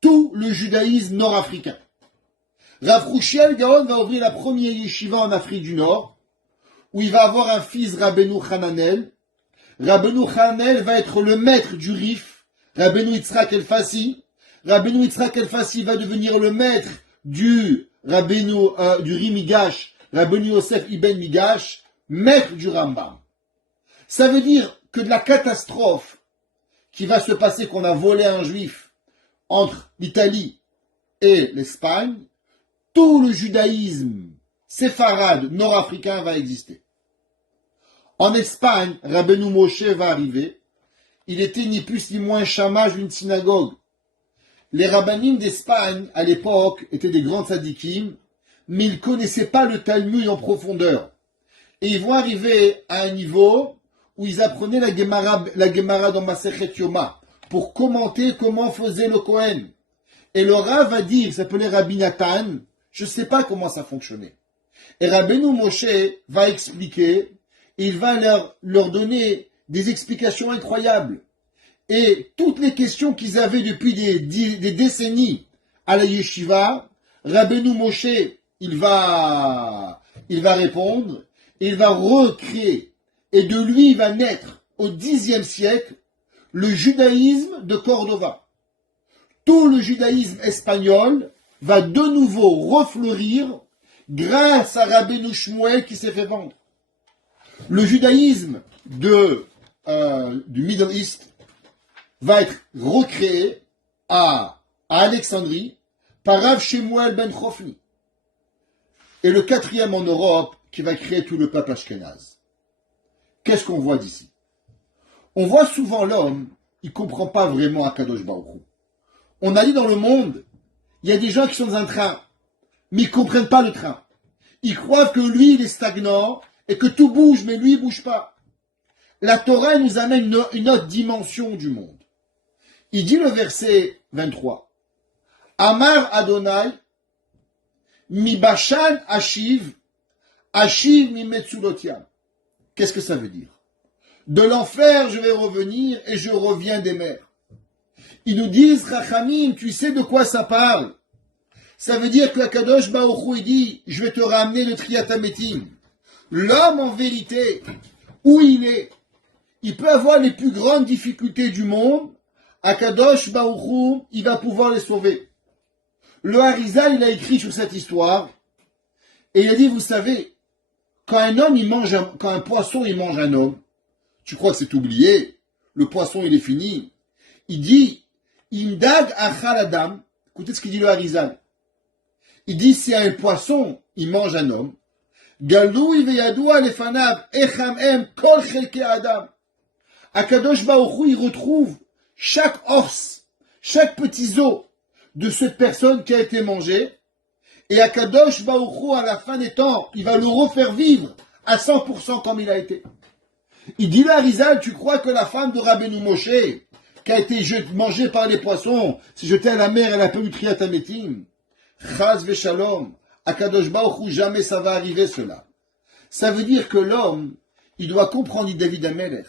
tout le judaïsme nord-africain. Rav Rouchiel Gaon va ouvrir la première yeshiva en Afrique du Nord, où il va avoir un fils, Rabbeinu Hananel. Rabbeinu Hananel va être le maître du Rif, Rabbeinu Yitzhak El-Fassi. Rabbeinu Yitzhak El-Fassi va devenir le maître du Ri Migash, Rabbeinu Yosef Ibn Migash, maître du Rambam. Ça veut dire que de la catastrophe qui va se passer, qu'on a volé un juif entre l'Italie et l'Espagne, tout le judaïsme séfarade nord-africain va exister. En Espagne, Rabbeinu Moshe va arriver. Il était ni plus ni moins chamage d'une synagogue. Les rabbinim d'Espagne, à l'époque, étaient des grands tzadikim, mais ils ne connaissaient pas le Talmud en profondeur. Et ils vont arriver à un niveau où ils apprenaient la Gemara dans Masechet Yoma pour commenter comment faisait le Kohen. Et le Rav va dire, il s'appelait Rabbi Nathan, je ne sais pas comment ça fonctionnait. Et Rabbeinu Moshe va expliquer, et il va leur donner des explications incroyables. Et toutes les questions qu'ils avaient depuis des décennies à la yeshiva, Rabbeinu Moshe, il va répondre, et il va recréer. Et de lui, il va naître au Xe siècle le judaïsme de Cordova. Tout le judaïsme espagnol va de nouveau refleurir grâce à Rabbeinu Shmuel qui s'est fait vendre. Le judaïsme du Middle East va être recréé à Alexandrie par Rav Shemuel ben Chofni. Et le 4e en Europe qui va créer tout le peuple ashkénaze. Qu'est-ce qu'on voit d'ici? On voit souvent l'homme, il ne comprend pas vraiment Akadosh Baruch Hu. On a dit dans le monde, il y a des gens qui sont dans un train, mais ils ne comprennent pas le train. Ils croient que lui, il est stagnant et que tout bouge, mais lui, il ne bouge pas. La Torah nous amène une autre dimension du monde. Il dit le verset 23. Amar Adonai, mi bashan ashiv, ashiv mi metzulotiam. Qu'est-ce que ça veut dire? De l'enfer, je vais revenir et je reviens des mers. Ils nous disent, Rachamim, tu sais de quoi ça parle? Ça veut dire que la Kadosh Baruch Hu dit, je vais te ramener le Kriyat HaMetim. L'homme, en vérité, où il est, il peut avoir les plus grandes difficultés du monde. Akadosh Baruch Hu, il va pouvoir les sauver. Le Harizal, il a écrit sur cette histoire, et il a dit, vous savez, quand un poisson, il mange un homme, tu crois que c'est oublié, le poisson, il est fini. Il dit, Imdag achal adam, écoutez ce qu'il dit le Harizal. Il dit, si un poisson, il mange un homme, Galoui veyadoua lefanav echam em kol chelke adam. Akadosh Baruch Hu, il retrouve chaque os, chaque petit os de cette personne qui a été mangée, et Akadosh Baruch Hu, à la fin des temps, il va le refaire vivre à 100% comme il a été. Il dit là, Rizal, tu crois que la femme de Rabbeinu Moshe, qui a été mangée par les poissons, s'est jetée à la mer, elle a pas eu Triat Hametim? Chaz v'shalom. Akadosh Baruch Hu, jamais ça va arriver cela. Ça veut dire que l'homme, il doit comprendre, dit David Amelech,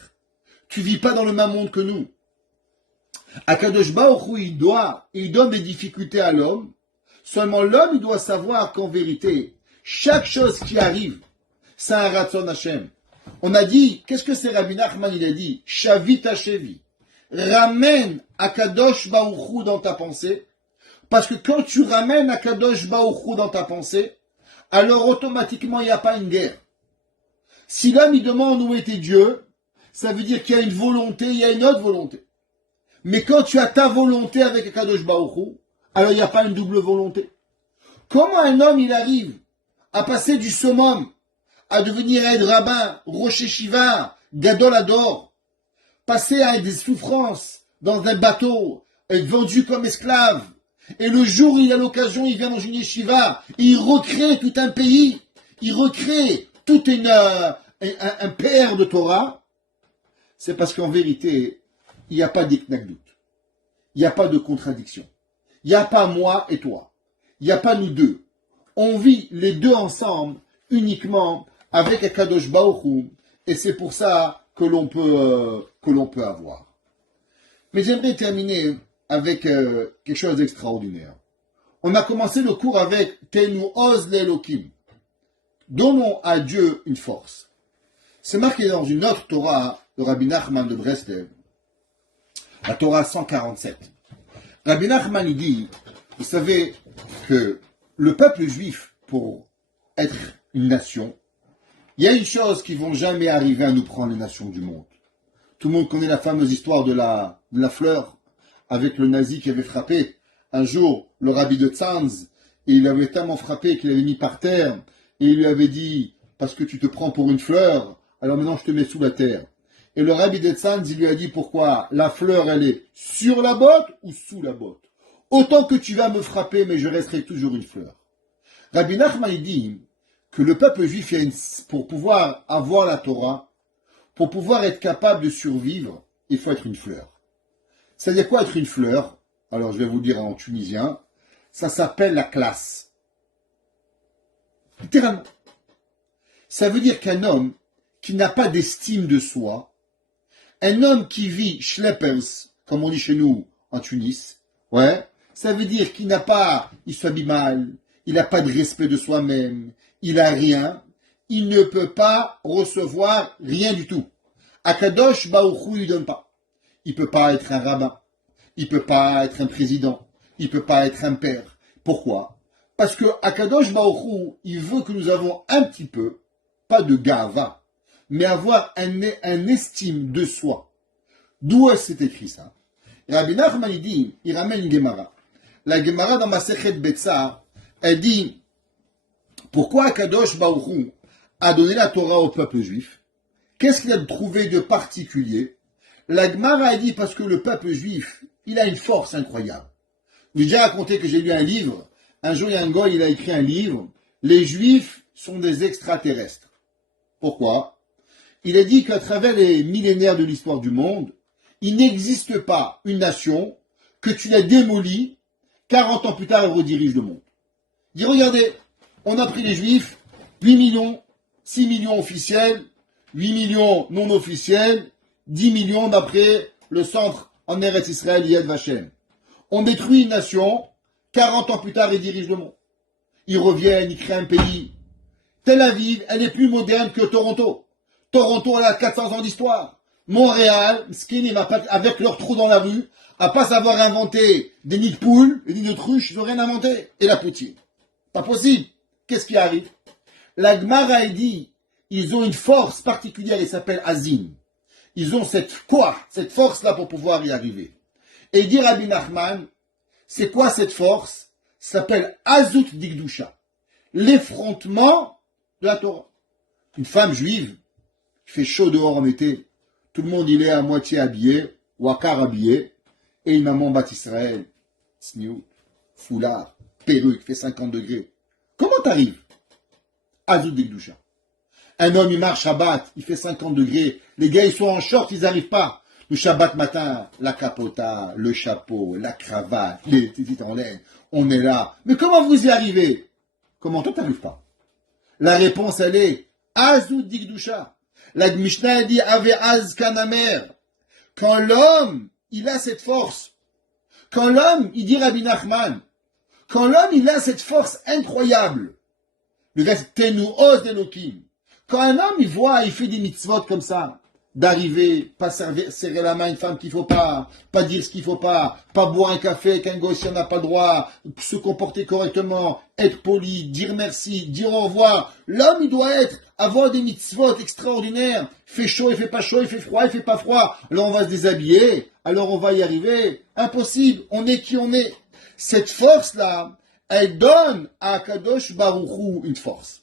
tu vis pas dans le même monde que nous. Akadosh Baruch Hu, il donne des difficultés à l'homme. Seulement l'homme, il doit savoir qu'en vérité, chaque chose qui arrive, c'est un Ratzon Hashem. On a dit, qu'est-ce que c'est Rabbi Nachman? Il a dit, Shavit Hashevi. Ramène Akadosh Baruch Hu dans ta pensée. Parce que quand tu ramènes Akadosh Baruch Hu dans ta pensée, alors automatiquement, il n'y a pas une guerre. Si l'homme, il demande où était Dieu, ça veut dire qu'il y a une volonté, il y a une autre volonté. Mais quand tu as ta volonté avec Akadosh Baruch Hu, alors il n'y a pas une double volonté. Comment un homme, il arrive à passer du summum à devenir aide rabbin, rocher shiva, gadol ador, passer à des souffrances dans un bateau, être vendu comme esclave, et le jour où il a l'occasion, il vient dans une yeshiva, il recrée tout un pays, il recrée tout un père de Torah, c'est parce qu'en vérité, il n'y a pas d'iknagdout, il n'y a pas de contradiction, il n'y a pas moi et toi, il n'y a pas nous deux, on vit les deux ensemble uniquement avec Akadosh Baruch Hu, et c'est pour ça que l'on peut avoir. Mais j'aimerais terminer avec quelque chose d'extraordinaire. On a commencé le cours avec Tenu Oz l'Elokim. Donnons à Dieu une force. C'est marqué dans une autre Torah de Rabbi Nachman de Breslev, la Torah 147. Rabbi Nachman il dit, vous savez que le peuple juif, pour être une nation, il y a une chose qui ne vont jamais arriver à nous prendre les nations du monde. Tout le monde connaît la fameuse histoire de la fleur avec le nazi qui avait frappé un jour le rabbi de Tzanz, et il avait tellement frappé qu'il avait mis par terre, et il lui avait dit, parce que tu te prends pour une fleur, alors maintenant je te mets sous la terre. Et le rabbi de Tzanz, il lui a dit, pourquoi? La fleur, elle est sur la botte ou sous la botte? Autant que tu vas me frapper, mais je resterai toujours une fleur. Rabbi Nachman, il dit que le peuple juif, pour pouvoir avoir la Torah, pour pouvoir être capable de survivre, il faut être une fleur. C'est-à-dire quoi être une fleur? Alors je vais vous le dire en tunisien, ça s'appelle la classe. Littéralement. Ça veut dire qu'un homme qui n'a pas d'estime de soi, un homme qui vit schleppers, comme on dit chez nous en Tunis, ouais, ça veut dire qu'il n'a pas, il s'habille mal, il n'a pas de respect de soi-même, il n'a rien, il ne peut pas recevoir rien du tout. Akadosh Baruch Hu, il ne donne pas. Il ne peut pas être un rabbin, il ne peut pas être un président, il ne peut pas être un père. Pourquoi? Parce que Akadosh Baruch Hu, il veut que nous avons un petit peu, pas de gava, mais avoir un estime de soi. D'où est-ce c'est écrit ça? Et Rabbi Nachman, il dit, il ramène une Gemara. La Gemara dans Masechet Betsa, elle dit, pourquoi Akadosh Baruch Hu a donné la Torah au peuple juif? Qu'est-ce qu'il a trouvé de particulier? La Gemara a dit parce que le peuple juif, il a une force incroyable. J'ai déjà raconté que j'ai lu un livre. Un jour, il y a un gars, il a écrit un livre. Les juifs sont des extraterrestres. Pourquoi? Il a dit qu'à travers les millénaires de l'histoire du monde, il n'existe pas une nation que tu l'as démolie, 40 ans plus tard, elle redirige le monde. Il dit, regardez, on a pris les juifs, 8 millions, 6 millions officiels, 8 millions non officiels, 10 millions d'après le centre en Eretz Israël, Yad Vashem. On détruit une nation, 40 ans plus tard, ils dirigent le monde. Ils reviennent, ils créent un pays. Tel Aviv, elle est plus moderne que Toronto. Toronto, elle a 400 ans d'histoire. Montréal, Skin, avec leur trou dans la rue, à pas savoir inventer des nids de poules, des nids de truches, ils n'ont rien inventé. Et la poutine. Pas possible. Qu'est-ce qui arrive? La Gemara a dit, ils ont une force particulière, elle s'appelle Azim. Ils ont cette force-là pour pouvoir y arriver. Et dit Rabbi Nachman, c'est quoi cette force? Ça s'appelle Azut Digdusha, l'effrontement de la Torah. Une femme juive, il fait chaud dehors en été, tout le monde il est à moitié habillé, ou à quart habillé, et une maman bat Israël, tsniout, foulard, perruque, fait 50 degrés. Comment t'arrives? Azut Digdusha. Un homme, il marche Shabbat, il fait 50 degrés. Les gars, ils sont en short, ils n'arrivent pas. Le Shabbat matin, la capota, le chapeau, la cravate, les titres en laine. On est là. Mais comment vous y arrivez? Comment toi, t'arrives pas? La réponse, elle est Azut Digdusha. La Mishnah dit Ave Az Kanamer. Quand l'homme, il a cette force. Quand l'homme, il dit Rabbi Nachman. Quand l'homme, il a cette force incroyable. Le gars, c'est Tenu Oz d'Elohim. Quand un homme, il voit, il fait des mitzvot comme ça, d'arriver, pas serrer la main à une femme qu'il faut pas dire ce qu'il faut pas boire un café avec un gosse si on n'a pas le droit, se comporter correctement, être poli, dire merci, dire au revoir. L'homme, il doit avoir des mitzvot extraordinaires. Il fait chaud, il fait pas chaud, il fait froid, il fait pas froid. Alors on va se déshabiller, alors on va y arriver. Impossible, on est qui on est. Cette force-là, elle donne à Kadosh Baruch Hu une force.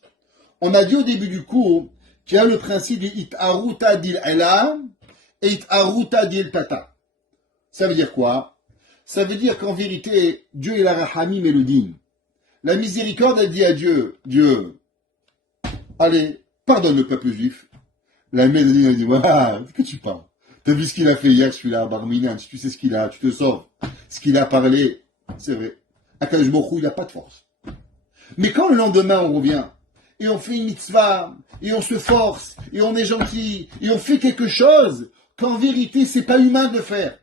On a dit au début du cours qu'il y a le principe de It'aruta dil elam et It'aruta dil tata. Ça veut dire quoi? Ça veut dire qu'en vérité, Dieu est la rahamim et le din. La miséricorde a dit à Dieu, allez, pardonne le peuple juif. La mère de Dieu a dit, voilà, de que tu parles? T'as vu ce qu'il a fait hier, celui-là, Barminan, si tu sais ce qu'il a, tu te sauves. Ce qu'il a parlé, c'est vrai. Akadosh Baruch Hu, il n'a pas de force. Mais quand le lendemain on revient, et on fait une mitzvah, et on se force, et on est gentil, et on fait quelque chose qu'en vérité, c'est pas humain de le faire.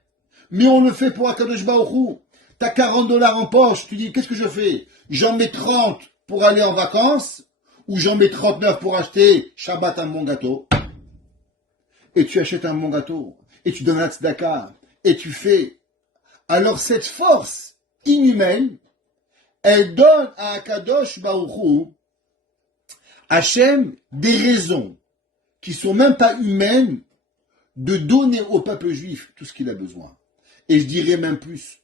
Mais on le fait pour Akadosh Baruch Hu. T'as 40 dollars en poche, tu dis, qu'est-ce que je fais? J'en mets 30 pour aller en vacances, ou j'en mets 39 pour acheter Shabbat un bon gâteau. Et tu achètes un bon gâteau, et tu donnes la tzedaka, et tu fais. Alors cette force inhumaine, elle donne à Akadosh Baruch Hu, Hachem, des raisons qui sont même pas humaines de donner au peuple juif tout ce qu'il a besoin. Et je dirais même plus,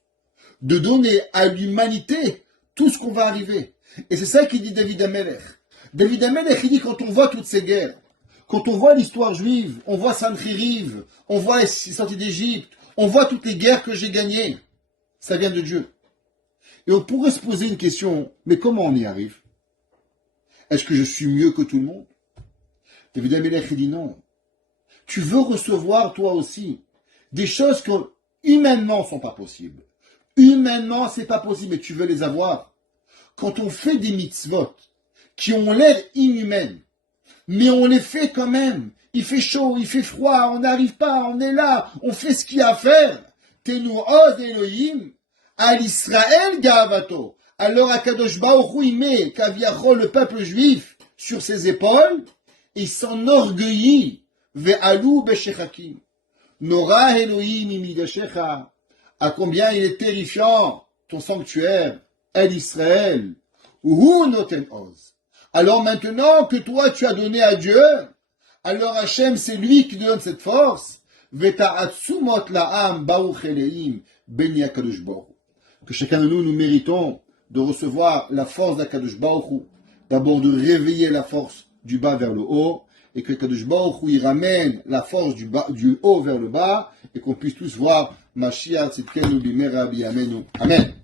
de donner à l'humanité tout ce qu'on va arriver. Et c'est ça qu'il dit David Amelech. David Amelech, il dit quand on voit toutes ces guerres, quand on voit l'histoire juive, on voit Sancheriv, on voit les sorties d'Égypte, on voit toutes les guerres que j'ai gagnées, ça vient de Dieu. Et on pourrait se poser une question, mais comment on y arrive? Est-ce que je suis mieux que tout le monde? David Amelech dit non. Tu veux recevoir toi aussi des choses qui humainement sont pas possibles. Humainement, c'est pas possible, mais tu veux les avoir. Quand on fait des mitzvot qui ont l'air inhumaines, mais on les fait quand même. Il fait chaud, il fait froid, on n'arrive pas, on est là, on fait ce qu'il y a à faire. Tenu Oz Elohim, al Israël Gavato. Alors Akadosh Baruch Hu, il met Kaviachol, le peuple juif, sur ses épaules, et s'enorgueillit, ve'alou beshechakim. Nora Elohim imigashecha. À combien il est terrifiant, ton sanctuaire, El Israël. Hu noten oz. Alors maintenant que toi tu as donné à Dieu, alors Hachem c'est lui qui donne cette force. Ve'ta'atsumot la'am baruch eleim ben yakadosh baruch. Que chacun de nous méritons de recevoir la force d'Akadosh Baruch Hu, d'abord de réveiller la force du bas vers le haut, et que Akadosh Baruch Hu y ramène la force du haut vers le bas, et qu'on puisse tous voir Mashiach Tzidkenu Bimera B'Yameinu. Amen.